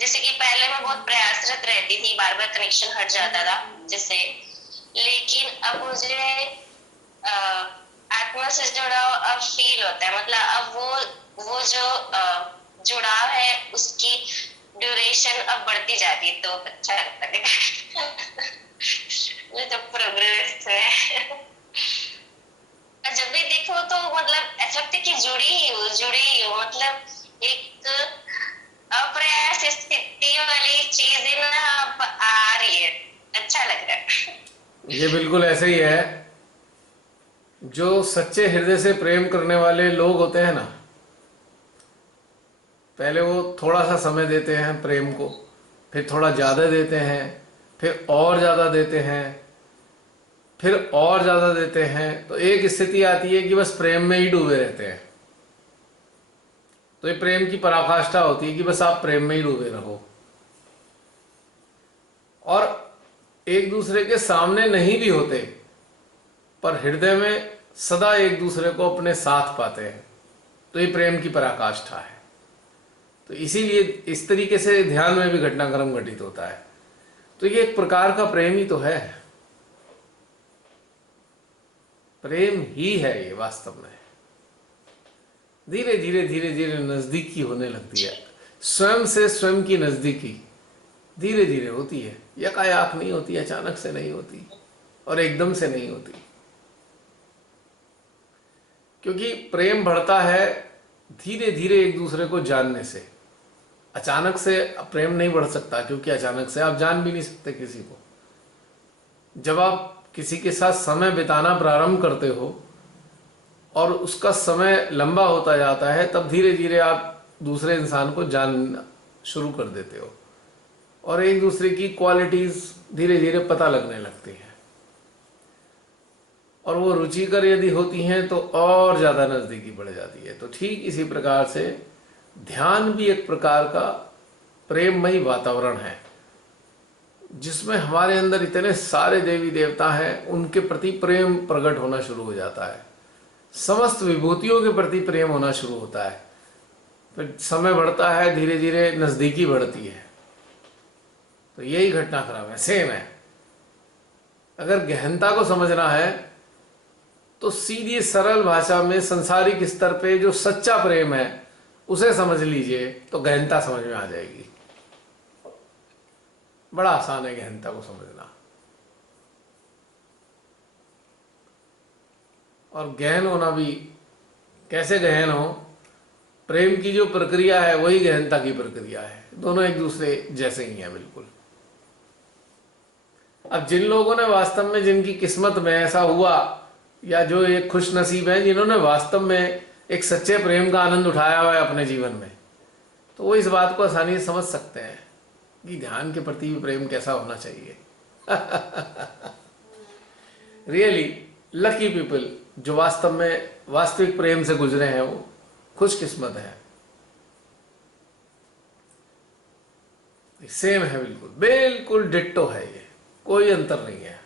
जैसे कि पहले मैं बहुत प्रयासरत रहती थी, बार बार कनेक्शन हट जाता था जैसे, लेकिन अब मुझे आत्मा से जुड़ाव अब फील होता है। मतलब अब वो जो जुड़ाव है उसकी ड्यूरेशन अब बढ़ती जाती है, तो अच्छा लगता है। ये तो प्रोग्रेस है। जब भी देखो तो मतलब ऐसा लगता है कि जुड़ी ही हो। मतलब एक अप्रयास स्थिति वाली चीज ना अब आ रही है, अच्छा लग रहा है। ये बिल्कुल ऐसे ही है। जो सच्चे हृदय से प्रेम करने वाले लोग होते हैं ना, पहले वो थोड़ा सा समय देते हैं प्रेम को, फिर थोड़ा ज़्यादा देते हैं, फिर और ज़्यादा देते हैं, फिर और ज़्यादा देते हैं। तो एक स्थिति आती है कि बस प्रेम में ही डूबे रहते हैं। तो ये प्रेम की पराकाष्ठा होती है कि बस आप प्रेम में ही डूबे रहो और एक दूसरे के सामने नहीं भी होते, पर हृदय में सदा एक दूसरे को अपने साथ पाते हैं। तो ये प्रेम की पराकाष्ठा है। तो इसीलिए इस तरीके से ध्यान में भी घटनाक्रम घटित होता है। तो ये एक प्रकार का प्रेम ही तो है, प्रेम ही है ये वास्तव में। धीरे धीरे धीरे धीरे नजदीकी होने लगती है, स्वयं से स्वयं की नजदीकी धीरे धीरे होती है, यकायक नहीं होती, अचानक से नहीं होती और एकदम से नहीं होती। क्योंकि प्रेम बढ़ता है धीरे धीरे एक दूसरे को जानने से। अचानक से प्रेम नहीं बढ़ सकता, क्योंकि अचानक से आप जान भी नहीं सकते किसी को। जब आप किसी के साथ समय बिताना प्रारंभ करते हो और उसका समय लंबा होता जाता है, तब धीरे धीरे आप दूसरे इंसान को जानना शुरू कर देते हो और एक दूसरे की क्वालिटीज धीरे धीरे पता लगने लगती हैं, और वो रुचिकर यदि होती हैं तो और ज़्यादा नज़दीकी बढ़ जाती है। तो ठीक इसी प्रकार से ध्यान भी एक प्रकार का प्रेममयी वातावरण है, जिसमें हमारे अंदर इतने सारे देवी देवता हैं, उनके प्रति प्रेम प्रकट होना शुरू हो जाता है, समस्त विभूतियों के प्रति प्रेम होना शुरू होता है। फिर समय बढ़ता है, धीरे धीरे नज़दीकी बढ़ती है। तो यही घटनाक्रम है, सेम है। अगर गहनता को समझना है तो सीधी सरल भाषा में संसारिक स्तर पे जो सच्चा प्रेम है उसे समझ लीजिए, तो गहनता समझ में आ जाएगी। बड़ा आसान है गहनता को समझना। और गहन होना भी कैसे गहन हो, प्रेम की जो प्रक्रिया है वही गहनता की प्रक्रिया है। दोनों एक दूसरे जैसे ही हैं बिल्कुल। अब जिन लोगों ने वास्तव में, जिनकी किस्मत में ऐसा हुआ, या जो एक खुश नसीब है जिन्होंने वास्तव में एक सच्चे प्रेम का आनंद उठाया हुआ है अपने जीवन में, तो वो इस बात को आसानी से समझ सकते हैं कि ध्यान के प्रति भी प्रेम कैसा होना चाहिए। रियली लकी पीपल जो वास्तव में वास्तविक प्रेम से गुजरे हैं, वो खुशकिस्मत है। सेम है, बिल्कुल बिल्कुल डिट्टो है, ये कोई अंतर नहीं है।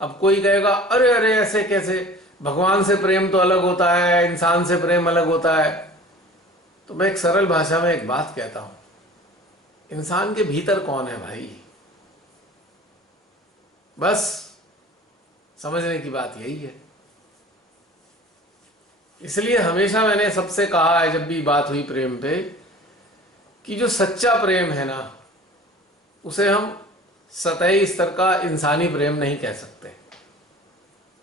अब कोई कहेगा अरे अरे ऐसे कैसे, भगवान से प्रेम तो अलग होता है, इंसान से प्रेम अलग होता है। तो मैं एक सरल भाषा में एक बात कहता हूं, इंसान के भीतर कौन है भाई, बस समझने की बात यही है। इसलिए हमेशा मैंने सबसे कहा है जब भी बात हुई प्रेम पे, कि जो सच्चा प्रेम है ना, उसे हम सतही स्तर का इंसानी प्रेम नहीं कह सकते।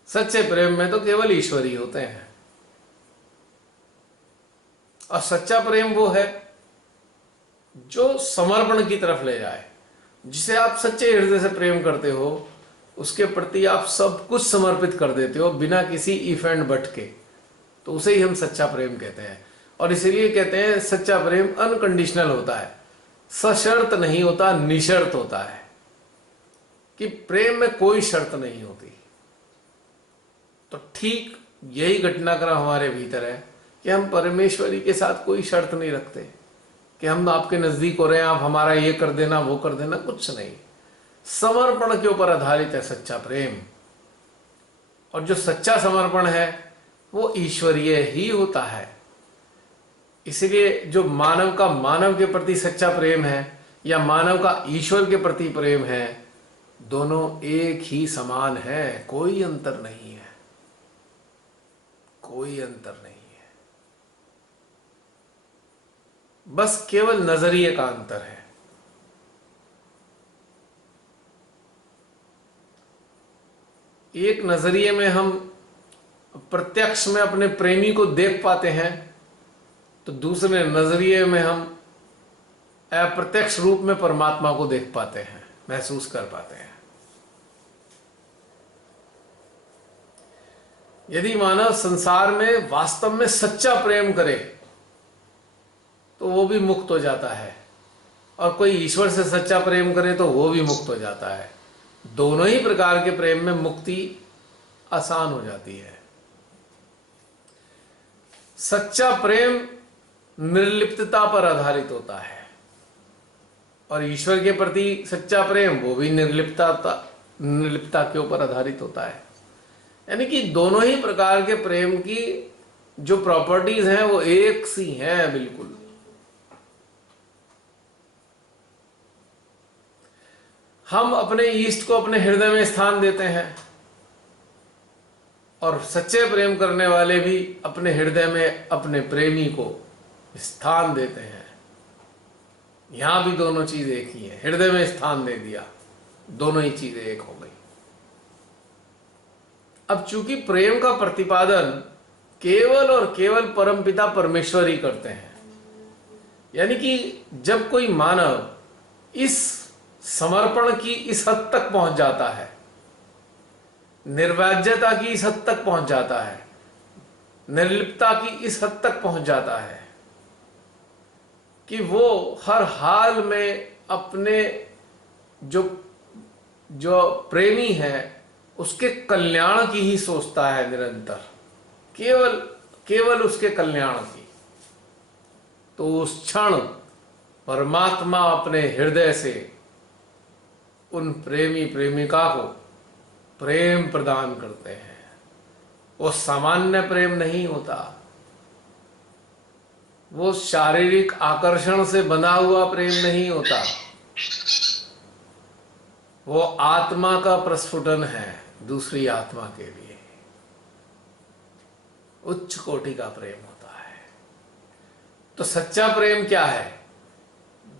सच्चे प्रेम में तो केवल ईश्वरी होते हैं। और सच्चा प्रेम वो है जो समर्पण की तरफ ले जाए, जिसे आप सच्चे हृदय से प्रेम करते हो, उसके प्रति आप सब कुछ समर्पित कर देते हो बिना किसी इफ एंड बट के, तो उसे ही हम सच्चा प्रेम कहते हैं। और इसीलिए कहते हैं सच्चा प्रेम अनकंडीशनल होता है, सशर्त नहीं होता, निशर्त होता है, कि प्रेम में कोई शर्त नहीं होती। तो ठीक यही घटनाक्रम हमारे भीतर है कि हम परमेश्वरी के साथ कोई शर्त नहीं रखते कि हम आपके नजदीक हो रहे हैं, आप हमारा ये कर देना वो कर देना, कुछ नहीं। समर्पण के ऊपर आधारित है सच्चा प्रेम। और जो सच्चा समर्पण है वो ईश्वरीय ही होता है। इसलिए जो मानव का मानव के प्रति सच्चा प्रेम है या मानव का ईश्वर के प्रति प्रेम है, दोनों एक ही समान है, कोई अंतर नहीं है, कोई अंतर नहीं है, बस केवल नजरिए का अंतर है। एक नजरिए में हम प्रत्यक्ष में अपने प्रेमी को देख पाते हैं, तो दूसरे नजरिए में हम अप्रत्यक्ष रूप में परमात्मा को देख पाते हैं, महसूस कर पाते हैं। यदि मानव संसार में वास्तव में सच्चा प्रेम करे तो वो भी मुक्त हो जाता है, और कोई ईश्वर से सच्चा प्रेम करे तो वो भी मुक्त हो जाता है। दोनों ही प्रकार के प्रेम में मुक्ति आसान हो जाती है। सच्चा प्रेम निर्लिप्तता पर आधारित होता है, और ईश्वर के प्रति सच्चा प्रेम वो भी निर्लिप्तता के ऊपर आधारित होता है। यानी कि दोनों ही प्रकार के प्रेम की जो प्रॉपर्टीज हैं वो एक सी हैं बिल्कुल। हम अपने ईष्ट को अपने हृदय में स्थान देते हैं, और सच्चे प्रेम करने वाले भी अपने हृदय में अपने प्रेमी को स्थान देते हैं। यहां भी दोनों चीज एक ही है, हृदय में स्थान दे दिया, दोनों ही चीजें एक हो गई। अब चूंकि प्रेम का प्रतिपादन केवल और केवल परमपिता परमेश्वर ही करते हैं, यानी कि जब कोई मानव इस समर्पण की इस हद तक पहुंच जाता है, निर्वाज्यता की इस हद तक पहुंच जाता है, निर्लिप्तता की इस हद तक पहुंच जाता है कि वो हर हाल में अपने जो जो प्रेमी है उसके कल्याण की ही सोचता है निरंतर, केवल केवल उसके कल्याण की। तो उस क्षण परमात्मा अपने हृदय से उन प्रेमी प्रेमिका को प्रेम प्रदान करते हैं। वो सामान्य प्रेम नहीं होता, वो शारीरिक आकर्षण से बंधा हुआ प्रेम नहीं होता, वो आत्मा का प्रस्फुटन है दूसरी आत्मा के लिए, उच्च कोटि का प्रेम होता है। तो सच्चा प्रेम क्या है?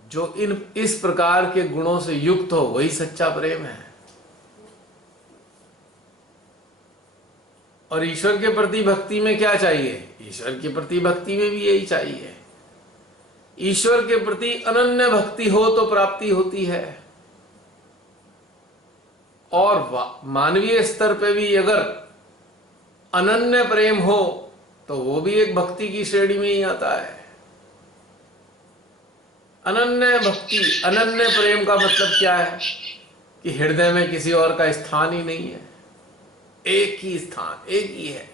जो इस प्रकार के गुणों से युक्त हो, वही सच्चा प्रेम है। और ईश्वर के प्रति भक्ति में क्या चाहिए? ईश्वर के प्रति भक्ति में भी यही चाहिए। ईश्वर के प्रति अनन्य भक्ति हो तो प्राप्ति होती है, और मानवीय स्तर पे भी अगर अनन्य प्रेम हो तो वो भी एक भक्ति की श्रेणी में ही आता है। अनन्य भक्ति, अनन्य प्रेम का मतलब क्या है? कि हृदय में किसी और का स्थान ही नहीं है, एक ही स्थान, एक ही है,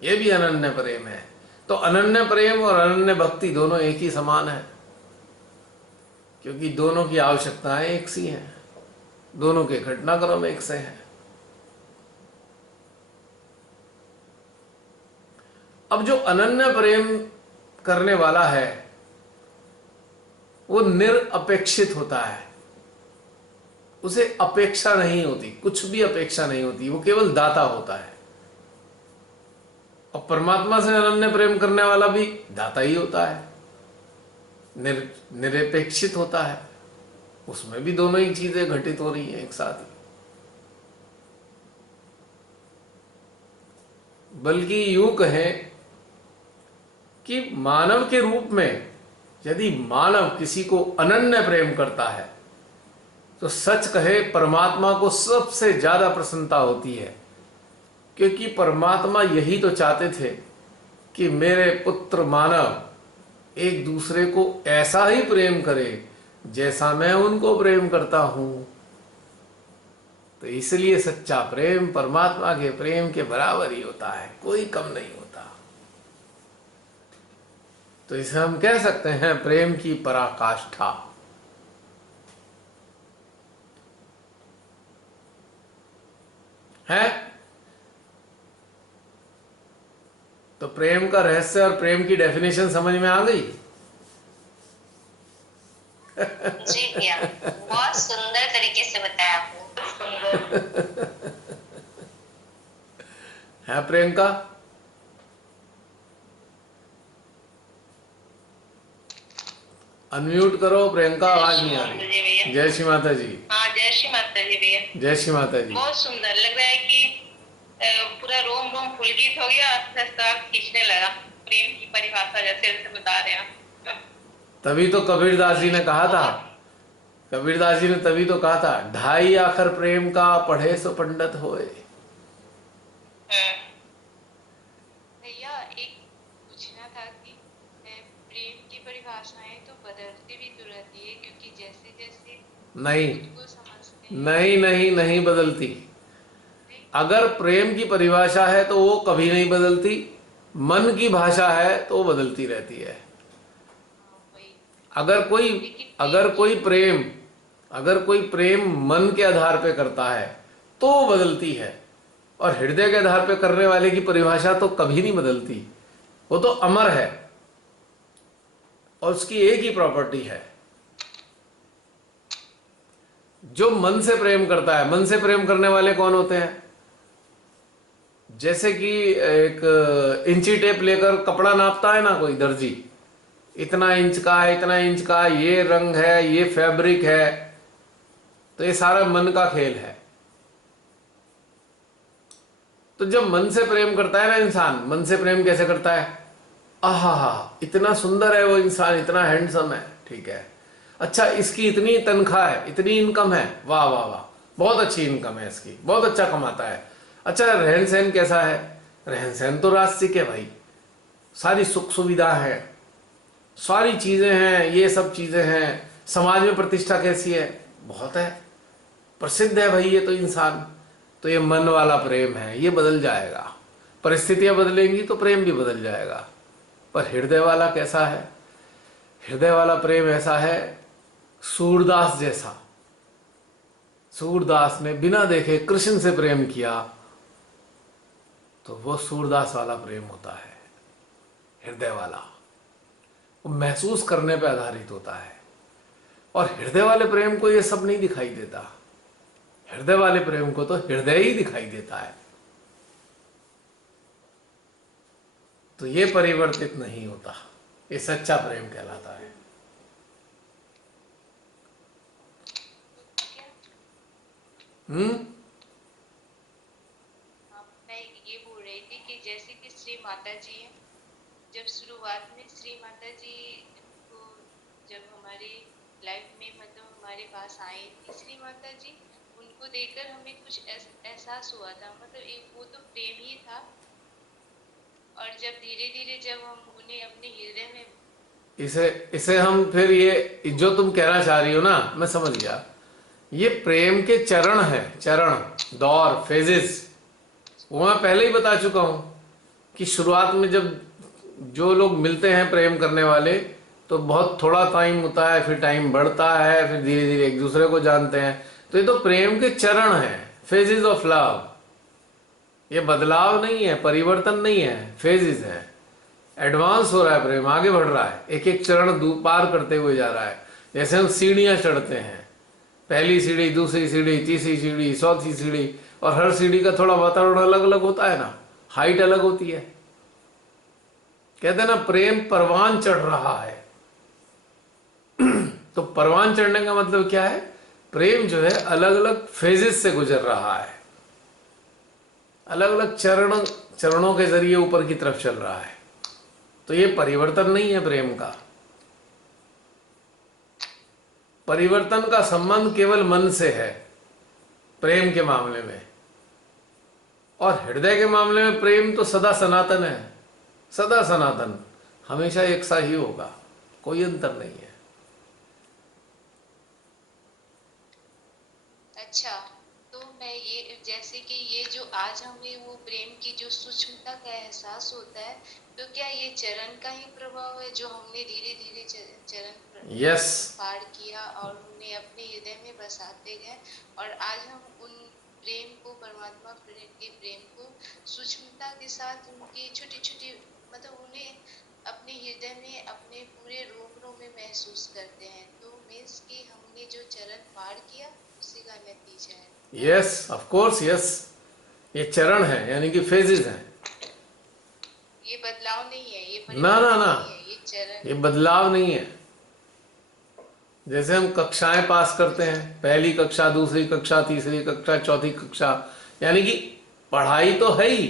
यह भी अनन्य प्रेम है। तो अनन्य प्रेम और अनन्य भक्ति दोनों एक ही समान है। क्योंकि दोनों की आवश्यकताएं एक सी हैं, दोनों के घटनाक्रम एक से हैं। अब जो अनन्य प्रेम करने वाला है वो निरअपेक्षित होता है, उसे अपेक्षा नहीं होती, कुछ भी अपेक्षा नहीं होती, वो केवल दाता होता है। और परमात्मा से अनन्य प्रेम करने वाला भी दाता ही होता है, निरपेक्षित होता है, उसमें भी दोनों ही चीजें घटित हो रही हैं एक साथ ही। बल्कि यूं कहें कि मानव के रूप में यदि मानव किसी को अनन्य प्रेम करता है तो सच कहे परमात्मा को सबसे ज्यादा प्रसन्नता होती है, क्योंकि परमात्मा यही तो चाहते थे कि मेरे पुत्र मानव एक दूसरे को ऐसा ही प्रेम करे जैसा मैं उनको प्रेम करता हूं। तो इसलिए सच्चा प्रेम परमात्मा के प्रेम के बराबर ही होता है, कोई कम नहीं होता। तो इसे हम कह सकते हैं प्रेम की पराकाष्ठा। है तो प्रेम का रहस्य और प्रेम की डेफिनेशन समझ में आ गई? जी भैया, बहुत सुंदर तरीके से बताया आपने। है प्रेम का अनम्यूट करो, प्रियंका, आवाज नहीं आ रही। जय श्री माता जी। हाँ, जय श्री माता जी भैया। जय श्री माता जी। बहुत सुंदर लग रहा है कि पूरा रोम रोम पुलकित हो गया, खींचने लगा प्रेम की परिभाषा जैसे जैसे बता रहे हैं। तभी तो कबीरदास जी ने कहा था, कबीरदास जी ने तभी तो कहा था, ढाई आखर प्रेम का पढ़े सो पंडित होए। भैया एक पूछना था कि प्रेम की परिभाषाएं तो बदलती भी तो रहती है, क्योंकि जैसे जैसे नहीं खुद को समझते हैं। नहीं नहीं नहीं बदलती। अगर प्रेम की परिभाषा है तो वो कभी नहीं बदलती, मन की भाषा है तो वो बदलती रहती है। अगर कोई प्रेम मन के आधार पे करता है तो वो बदलती है, और हृदय के आधार पे करने वाले की परिभाषा तो कभी नहीं बदलती, वो तो अमर है और उसकी एक ही प्रॉपर्टी है। जो मन से प्रेम करता है, मन से प्रेम करने वाले कौन होते हैं? जैसे कि एक इंची टेप लेकर कपड़ा नापता है ना कोई दर्जी, इतना इंच का है, इतना इंच का, ये रंग है, ये फैब्रिक है, तो ये सारा मन का खेल है। तो जब मन से प्रेम करता है ना इंसान, मन से प्रेम कैसे करता है? आहा, इतना सुंदर है वो इंसान, इतना हैंडसम है, ठीक है, अच्छा इसकी इतनी तनख्वाह है, इतनी इनकम है, वाह वाह वाह, बहुत अच्छी इनकम है इसकी, बहुत अच्छा कमाता है, अच्छा रहन सहन कैसा है? रहन सहन तो रास्तिक है भाई, सारी सुख सुविधा है, सारी चीजें हैं, ये सब चीजें हैं, समाज में प्रतिष्ठा कैसी है? बहुत है, प्रसिद्ध है भाई ये तो इंसान। तो ये मन वाला प्रेम है, ये बदल जाएगा, परिस्थितियां बदलेंगी तो प्रेम भी बदल जाएगा। पर हृदय वाला कैसा है? हृदय वाला प्रेम ऐसा है सूरदास जैसा। सूरदास ने बिना देखे कृष्ण से प्रेम किया, तो वो सूरदास वाला प्रेम होता है, हृदय वाला। वो महसूस करने पर आधारित होता है, और हृदय वाले प्रेम को ये सब नहीं दिखाई देता। हृदय वाले प्रेम को तो हृदय ही दिखाई देता है, तो ये परिवर्तित नहीं होता, ये सच्चा प्रेम कहलाता है। मैं ये बोल रही थी कि जैसे कि श्री माता जी हैं, जब शुरुआत में श्री माता जी को जब हमारी लाइफ में मतलब हमारे पास आई थी श्री माता जी, उनको देखकर हमें कुछ एहसास हुआ था, मतलब एक वो तो प्रेम ही था। और जब धीरे धीरे जब हम उन्हें अपने हृदय में इसे हम फिर ये जो तुम कहना चाह रही हो ना, मैं समझ गया, ये प्रेम के चरण है, चरण, दौर, फेजेस। वो मैं पहले ही बता चुका हूं कि शुरुआत में जब जो लोग मिलते हैं प्रेम करने वाले, तो बहुत थोड़ा टाइम होता है, फिर टाइम बढ़ता है, फिर धीरे धीरे एक दूसरे को जानते हैं। तो ये तो प्रेम के चरण हैं, फेजेस ऑफ लव। ये बदलाव नहीं है, परिवर्तन नहीं है, फेजेस है। एडवांस हो रहा है प्रेम, आगे बढ़ रहा है, एक एक चरण पार करते हुए जा रहा है। जैसे हम सीढ़ियां चढ़ते हैं, पहली सीढ़ी, दूसरी सीढ़ी, तीसरी सीढ़ी, चौथी सीढ़ी, और हर सीढ़ी का थोड़ा वातावरण अलग अलग होता है ना, हाइट अलग होती है। कहते हैं ना प्रेम परवान चढ़ रहा है। तो परवान चढ़ने का मतलब क्या है? प्रेम जो है अलग अलग फेजेस से गुजर रहा है, अलग अलग चरणों के जरिए ऊपर की तरफ चल रहा है। तो ये परिवर्तन नहीं है प्रेम का। परिवर्तन का संबंध केवल मन से है प्रेम के मामले में, और हृदय के मामले में प्रेम तो सदा सनातन है, सदा सनातन, हमेशा एक सा ही होगा, कोई अंतर नहीं है। अच्छा, तो मैं ये, जैसे कि ये जो आज हमें वो प्रेम की जो सूक्ष्मता का एहसास होता है, तो क्या ये चरण का ही प्रभाव है जो हमने धीरे धीरे चरण यस, पार किया और उन्हें अपने हृदय में बसाते गए, और आज हम उन प्रेम को, परमात्मा के प्रेम को सूक्ष्मता के साथ उनकी छोटी छोटी, मतलब उन्हें अपने हृदय में, अपने पूरे रोम रोम में महसूस करते हैं। तो मीन्स कि हमने जो चरण पार किया उसी का नतीजा है। Yes, of course, yes. ये चरण है, यानी कि फेजेस हैं। ये बदलाव नहीं है, ये ना ना परिवर्तन ना, नहीं है, ये चरण। ये बदलाव नहीं है। जैसे हम कक्षाएं पास करते हैं, पहली कक्षा, दूसरी कक्षा, तीसरी कक्षा, चौथी कक्षा, यानी कि पढ़ाई तो है ही,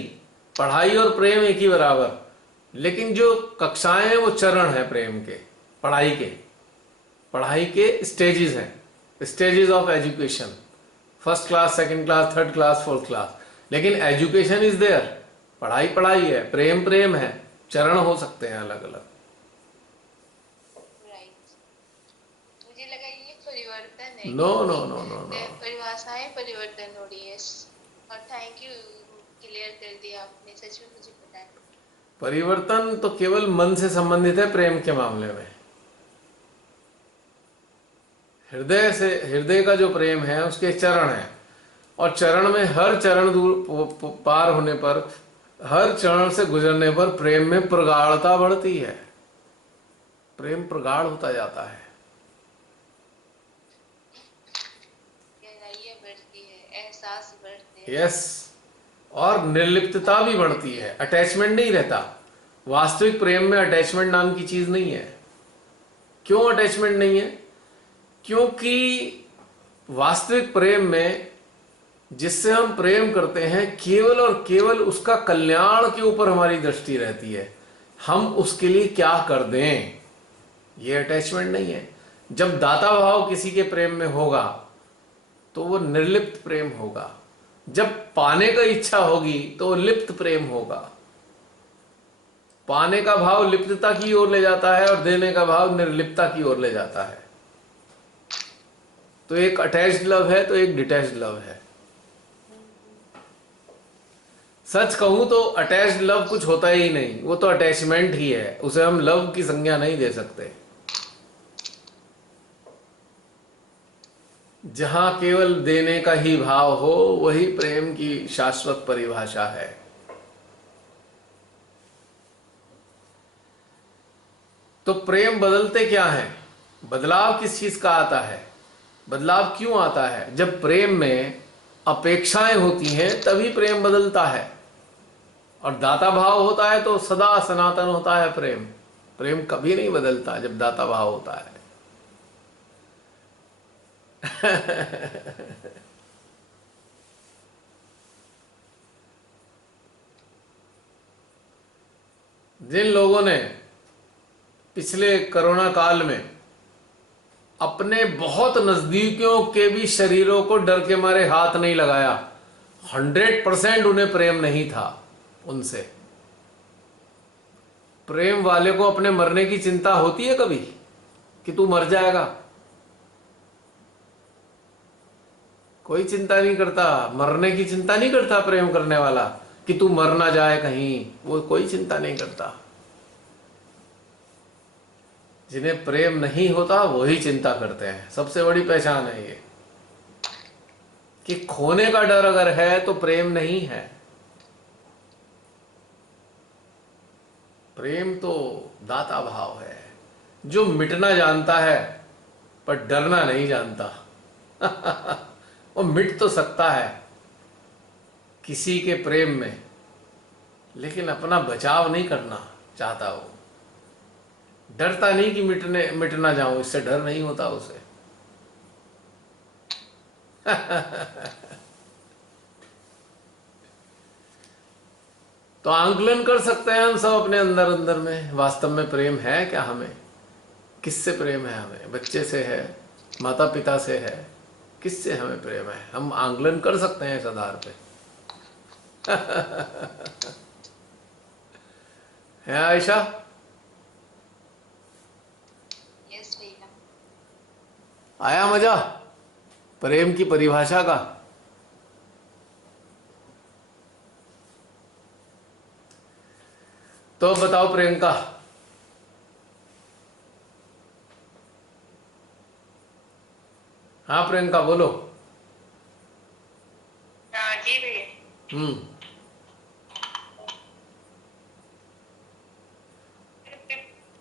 पढ़ाई और प्रेम एक ही बराबर। लेकिन जो कक्षाएं हैं वो चरण है प्रेम के, पढ़ाई के स्टेजेस हैं, stages of education, first class, second class, third class, fourth class. लेकिन एजुकेशन इज देयर, पढ़ाई पढ़ाई है, प्रेम प्रेम है, चरण हो सकते हैं अलग अलग। राइट, मुझे लगा ये परिवर्तन है। No no no no no, परिभाषाएं परिवर्तन हो रही है। और थैंक यू, क्लियर कर दिया आपने, सच में मुझे पता है। परिवर्तन तो केवल मन से संबंधित है प्रेम के मामले में। हृदय से, हृदय का जो प्रेम है उसके चरण है, और चरण में हर चरण दूर पार होने पर, हर चरण से गुजरने पर प्रेम में प्रगाढ़ता बढ़ती है, प्रेम प्रगाढ़ होता जाता है, गहराइयाँ बढ़ती है, एहसास बढ़ते हैं। यस। और निर्लिप्तता भी बढ़ती है, अटैचमेंट नहीं रहता। वास्तविक प्रेम में अटैचमेंट नाम की चीज नहीं है। क्यों अटैचमेंट नहीं है? क्योंकि वास्तविक प्रेम में जिससे हम प्रेम करते हैं, केवल और केवल उसका कल्याण के ऊपर हमारी दृष्टि रहती है, हम उसके लिए क्या कर दें, ये अटैचमेंट नहीं है। जब दाता भाव किसी के प्रेम में होगा तो वो निर्लिप्त प्रेम होगा, जब पाने का इच्छा होगी तो लिप्त प्रेम होगा। पाने का भाव लिप्तता की ओर ले जाता है और देने का भाव निर्लिप्तता की ओर ले जाता है। तो एक अटैच्ड लव है तो एक डिटैच्ड लव है। सच कहूं तो अटैच्ड लव कुछ होता ही नहीं, वो तो अटैचमेंट ही है, उसे हम लव की संज्ञा नहीं दे सकते। जहां केवल देने का ही भाव हो वही प्रेम की शाश्वत परिभाषा है। तो प्रेम बदलते क्या है? बदलाव किस चीज का आता है? बदलाव क्यों आता है? जब प्रेम में अपेक्षाएं होती हैं तभी प्रेम बदलता है, और दाता भाव होता है तो सदा सनातन होता है प्रेम। प्रेम कभी नहीं बदलता जब दाता भाव होता है। जिन लोगों ने पिछले कोरोना काल में अपने बहुत नजदीकियों के भी शरीरों को डर के मारे हाथ नहीं लगाया, 100% उन्हें प्रेम नहीं था उनसे। प्रेम वाले को अपने मरने की चिंता होती है कभी कि तू मर जाएगा? कोई चिंता नहीं करता, मरने की चिंता नहीं करता प्रेम करने वाला, कि तू मर ना जाए कहीं, वो कोई चिंता नहीं करता। जिन्हें प्रेम नहीं होता वही चिंता करते हैं। सबसे बड़ी पहचान है ये कि खोने का डर अगर है तो प्रेम नहीं है। प्रेम तो दाता भाव है जो मिटना जानता है पर डरना नहीं जानता। वो मिट तो सकता है किसी के प्रेम में, लेकिन अपना बचाव नहीं करना चाहता। वो डरता नहीं कि मिट ना जाऊं, इससे डर नहीं होता उसे। तो आंकलन कर सकते हैं हम सब अपने अंदर अंदर में, वास्तव में प्रेम है क्या हमें? किससे प्रेम है हमें? बच्चे से है, माता पिता से है, किससे हमें प्रेम है? हम आंकलन कर सकते हैं इस आधार पे। है आयशा? यस भैया। आया मजा प्रेम की परिभाषा का? तो बताओ प्रियंका। हाँ प्रियंका बोलो। हाँ जी भैया।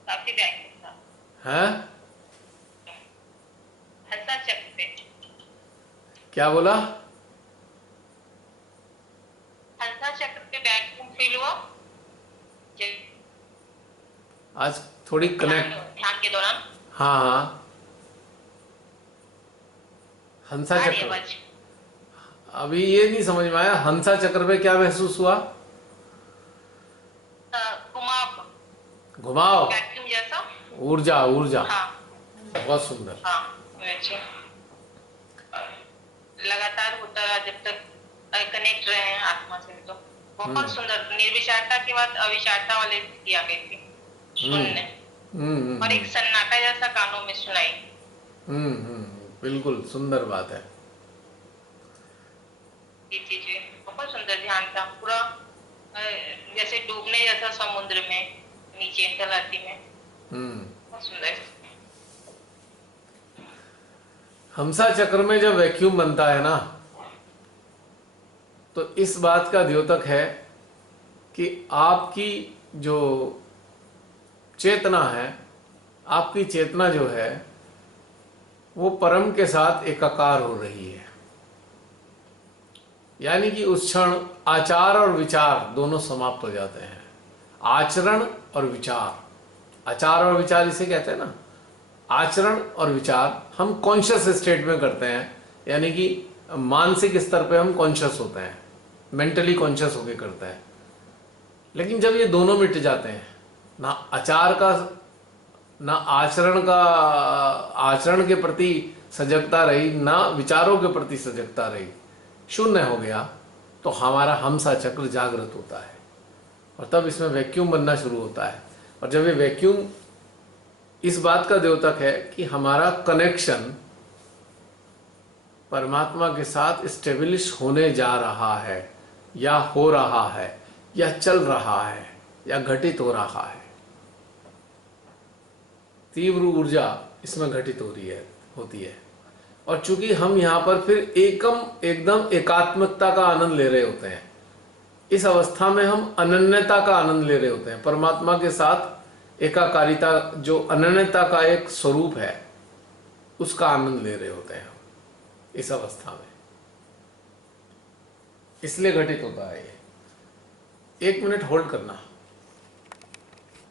काफी बैंक था। हैं? हंसा चक पे। क्या बोला? हंसा चक्र पे वैक्यूम फील हुआ आज थोड़ी कनेक्ट। ध्यान के दौरान। हाँ हाँ, हंसा आ रही चक्र। आवाज? अभी ये नहीं समझ में आया, हंसा चक्र पे क्या महसूस हुआ? घुमाओ, वैक्यूम जैसा। ऊर्जा, ऊर्जा। हाँ बहुत सुंदर। हाँ वैसे लगातार होता रहा जब तक कनेक्ट रहे हैं आत्मा से। तो बहुत सुंदर निर्विचारता के बाद अविचारता वाली स्थिति आ गई थी सुनने। और एक सन्नाटा जैसा कानों में सुनाई। बिल्कुल सुंदर बात है। ये चीजें बहुत सुंदर ध्यान था पूरा, जैसे डूबने जैसा समुद्र में नीचे तलाती में। बहुत सुंदर। हंसा चक्र में जब वैक्यूम बनता है ना, तो इस बात का द्योतक है कि आपकी जो चेतना है, आपकी चेतना जो है वो परम के साथ एकाकार हो रही है। यानी कि उस क्षण आचार और विचार दोनों समाप्त हो जाते हैं। आचरण और विचार, आचार और विचार इसे कहते हैं ना। आचरण और विचार हम कॉन्शियस स्टेट में करते हैं, यानी कि मानसिक स्तर पे हम कॉन्शियस होते हैं, मेंटली कॉन्शियस होके करते हैं। लेकिन जब ये दोनों मिट जाते हैं, ना आचार का ना आचरण का, आचरण के प्रति सजगता रही, ना विचारों के प्रति सजगता रही, शून्य हो गया, तो हमारा हंसा चक्र जागृत होता है और तब इसमें वैक्यूम बनना शुरू होता है। और जब ये वैक्यूम इस बात का द्योतक है कि हमारा कनेक्शन परमात्मा के साथ स्टेब्लिश होने जा रहा है, या हो रहा है, या चल रहा है, या घटित हो रहा है। तीव्र ऊर्जा इसमें घटित हो रही है, होती है। और चूंकि हम यहाँ पर फिर एकदम एकात्मकता का आनंद ले रहे होते हैं, इस अवस्था में हम अनन्यता का आनंद ले रहे होते हैं। परमात्मा के साथ एकाकारिता, जो अनन्यता का एक स्वरूप है, उसका आनंद ले रहे होते हैं इस अवस्था में। इसलिए घटित होता है ये। 1 मिनट होल्ड करना।